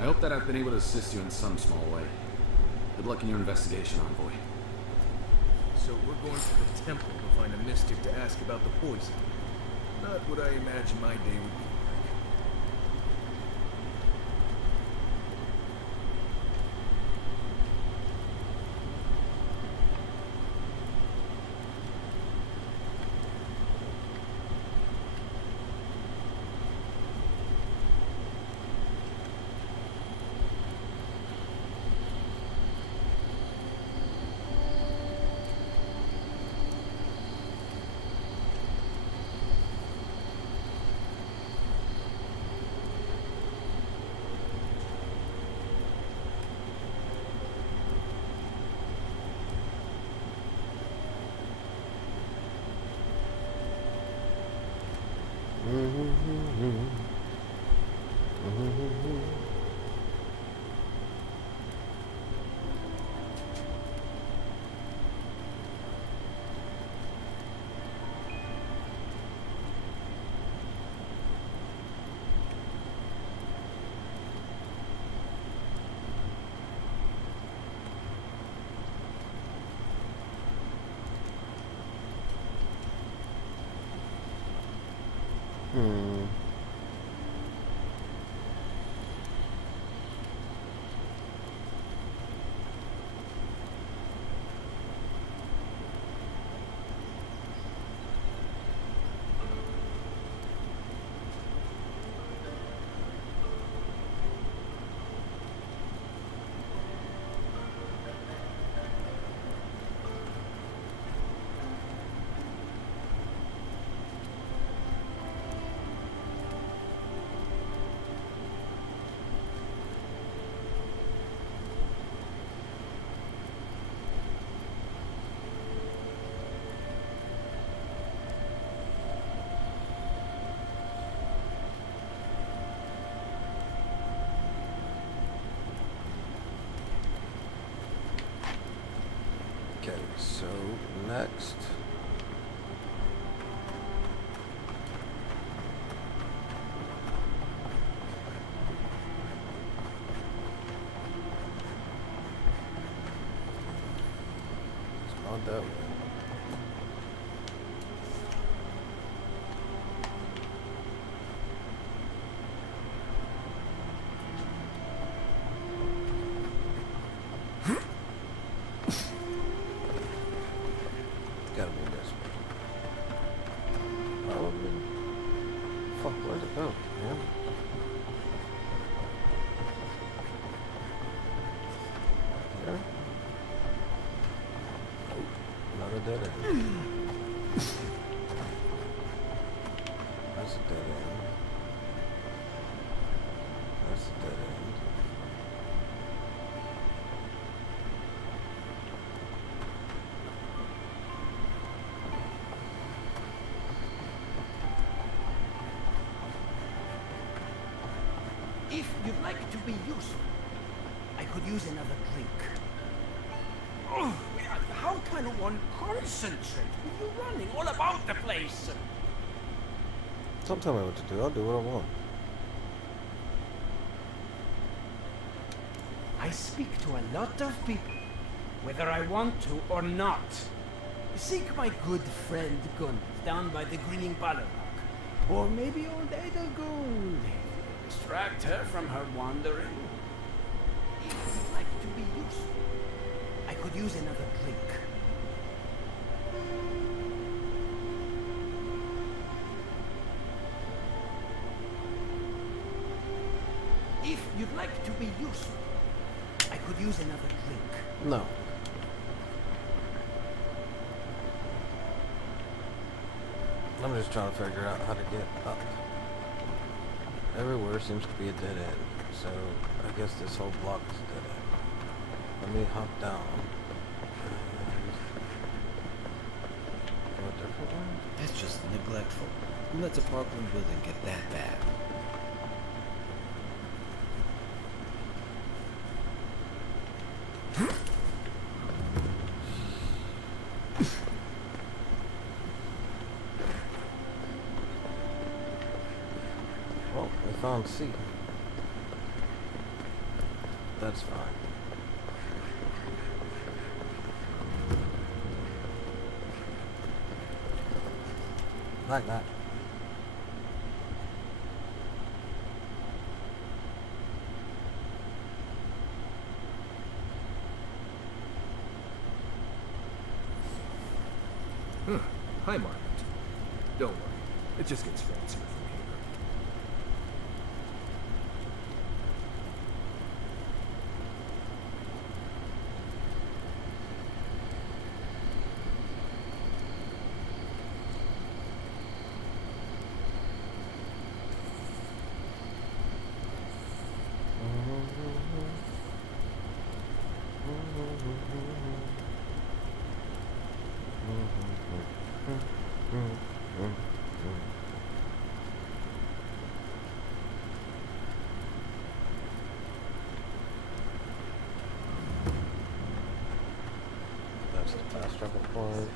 I hope that I've been able to assist you in some small way. Good luck in your investigation, envoy. So we're going to the temple to find a mystic to ask about the poison. Not what I imagine my day would be like. Okay, so next. It's not that way. Gotta be this way. Probably. Fuck, where'd it go? Yeah. Here? Oh, not a dead end. That's a dead end. That's a dead end. If you'd like to be useful, I could use another drink. Oh, how can one concentrate with you running all about the place? Don't tell me what to do. I'll do what I want. I speak to a lot of people, whether I want to or not. Seek my good friend Gunn down by the grinning Ballarok. Or maybe old Edelgund. Distract her from her wandering. If you'd like to be useful, I could use another drink. If you'd like to be useful, I could use another drink. No. I'm just trying to figure out how to get up. Everywhere seems to be a dead end, so I guess this whole block is a dead end. Let me hop down. And go a different one? That's just neglectful. Who lets a Parkland building get that bad? Well, we found C. That's fine. Like that. Hi, Margaret. Don't worry. It just gets fancier from here. That's the fast travel point.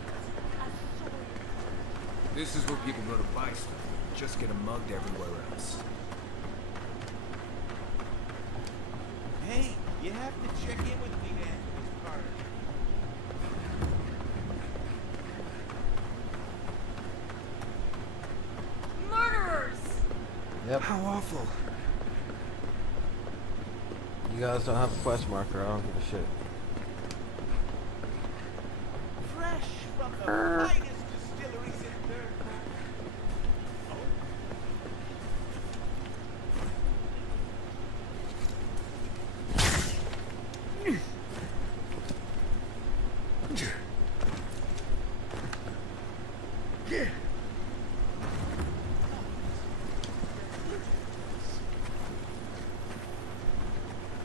This is where people go to buy stuff. Just get mugged everywhere else. Hey, you have to check in with me after this part. Murderers! Yep. How awful. You guys don't have a quest marker, I don't give a shit. Fresh from the finest distilleries in Third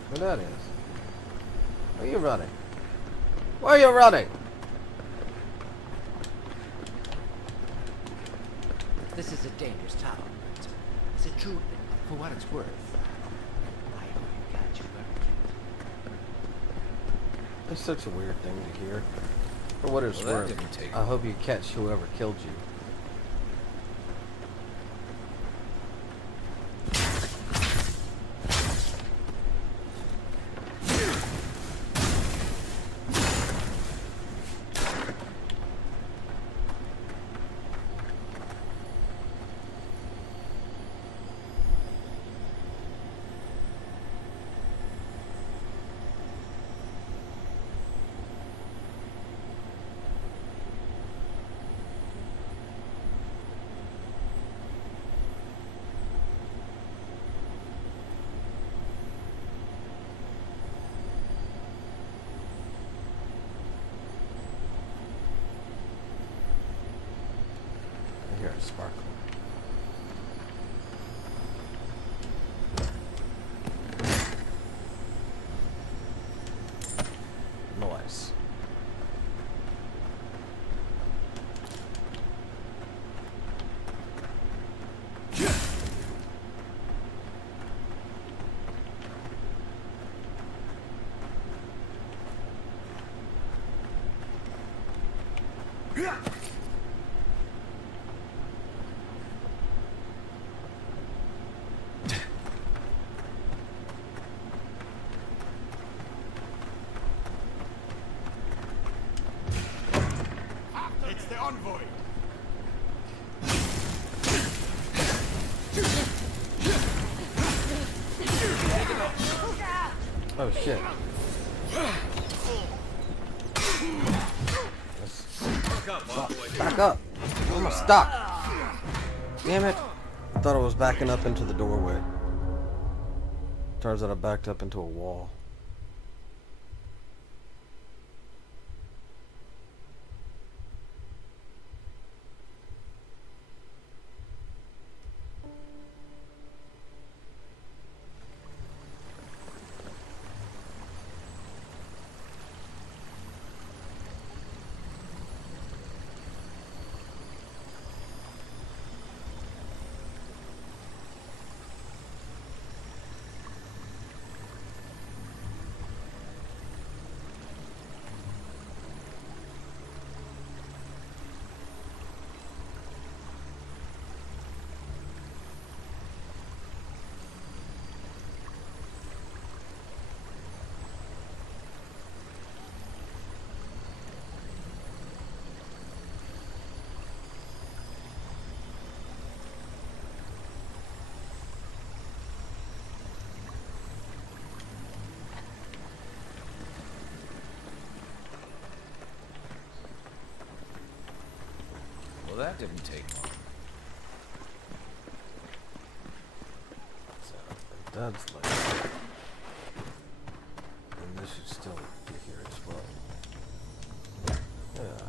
Who that is? Where are you running? Where are you running? This is a dangerous tower, but it's a true for what it's worth. I only got you It's such a weird thing to hear. For what it's Well, that worth, didn't take I hope you catch whoever killed you. I hear it sparkle. Noise. Oh shit. Back up. I'm almost stuck. Damn it. I thought I was backing up into the doorway. Turns out I backed up into a wall. Well, that didn't take long. So, that's like... And this should still be here as well. Yeah.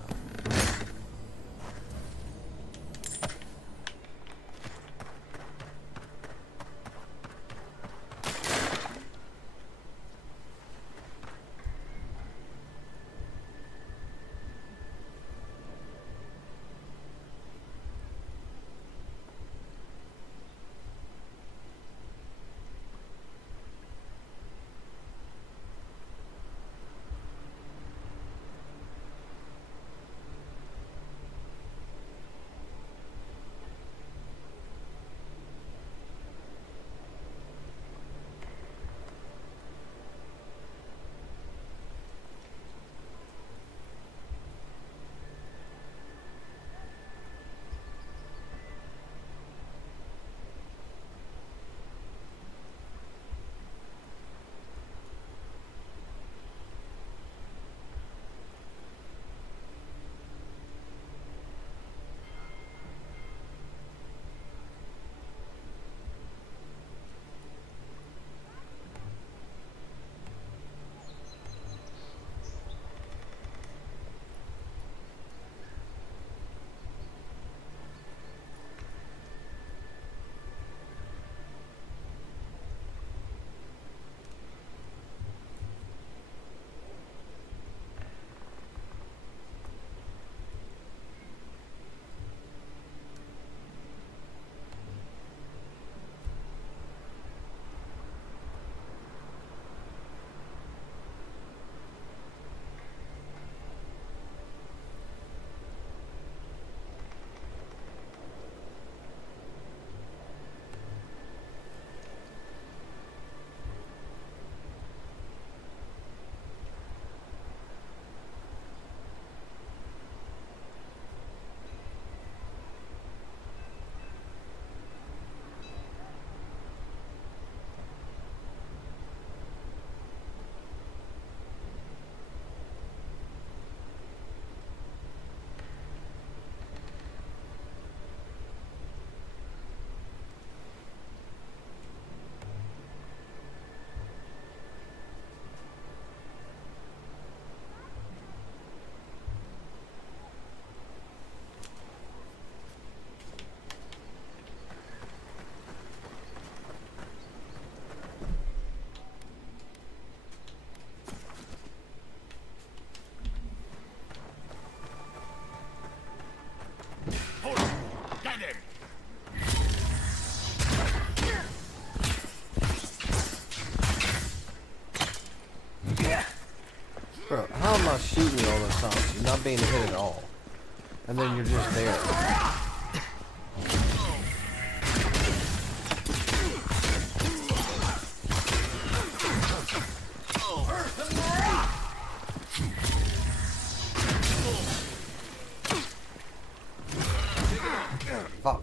Bro, how am I shooting you all those times? You're not being hit at all. And then you're just there. Fuck.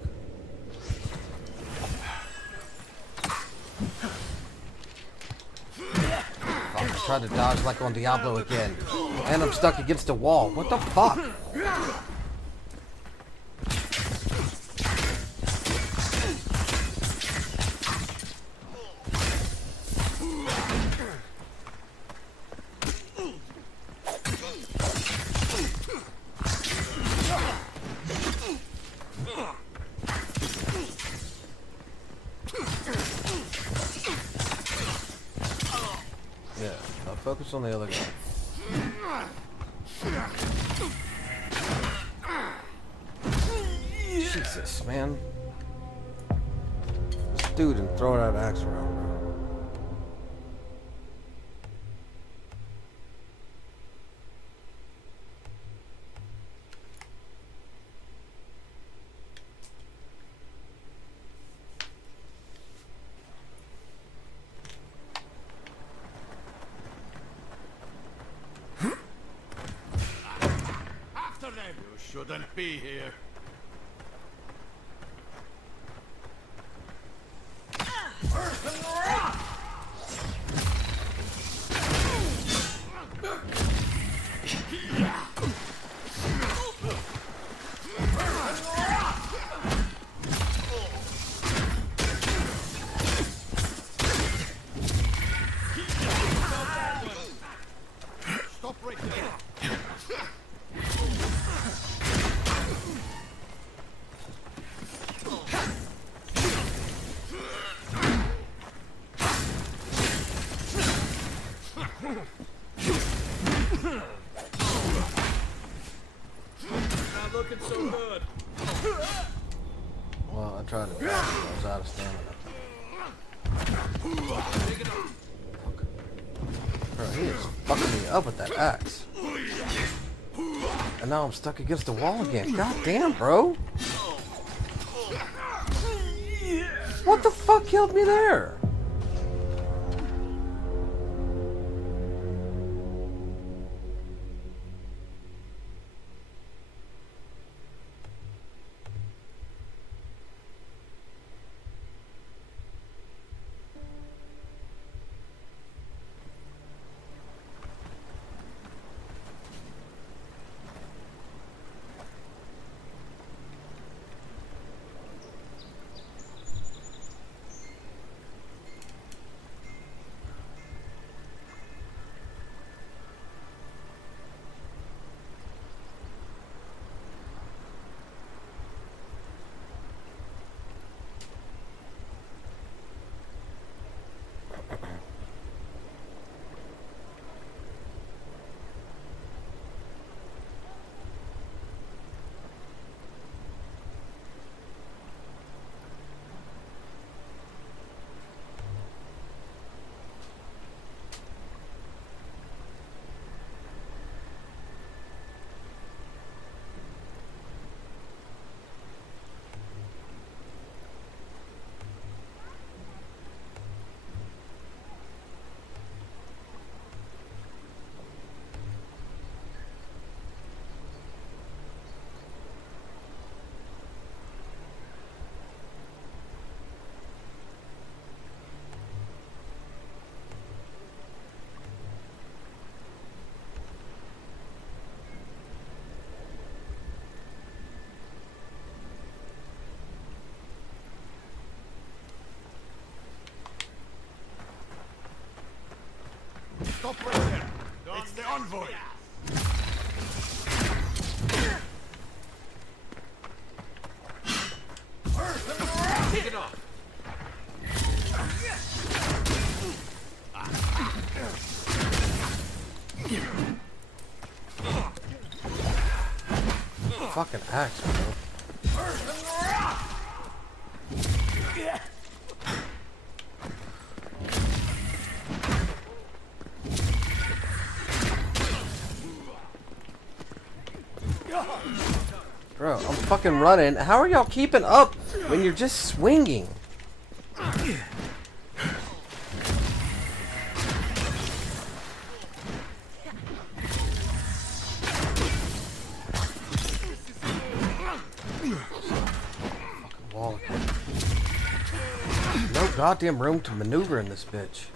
tried to dodge like on Diablo again. And I'm stuck against a wall. What the fuck? Yeah, now focus on the other guy. Jesus, man. This dude and throw that axe around, bro. After them! You shouldn't be here. Stop right there. Not looking so good. Well, I tried to back, but I was out of stamina. Bro, he is fucking me up with that axe. And now I'm stuck against the wall again. God damn, bro. What the fuck killed me there? Stop right there. It's the envoy. Take it off. Fucking axe, bro. Bro, I'm fucking running. How are y'all keeping up when you're just swinging? Fucking wall. No goddamn room to maneuver in this bitch.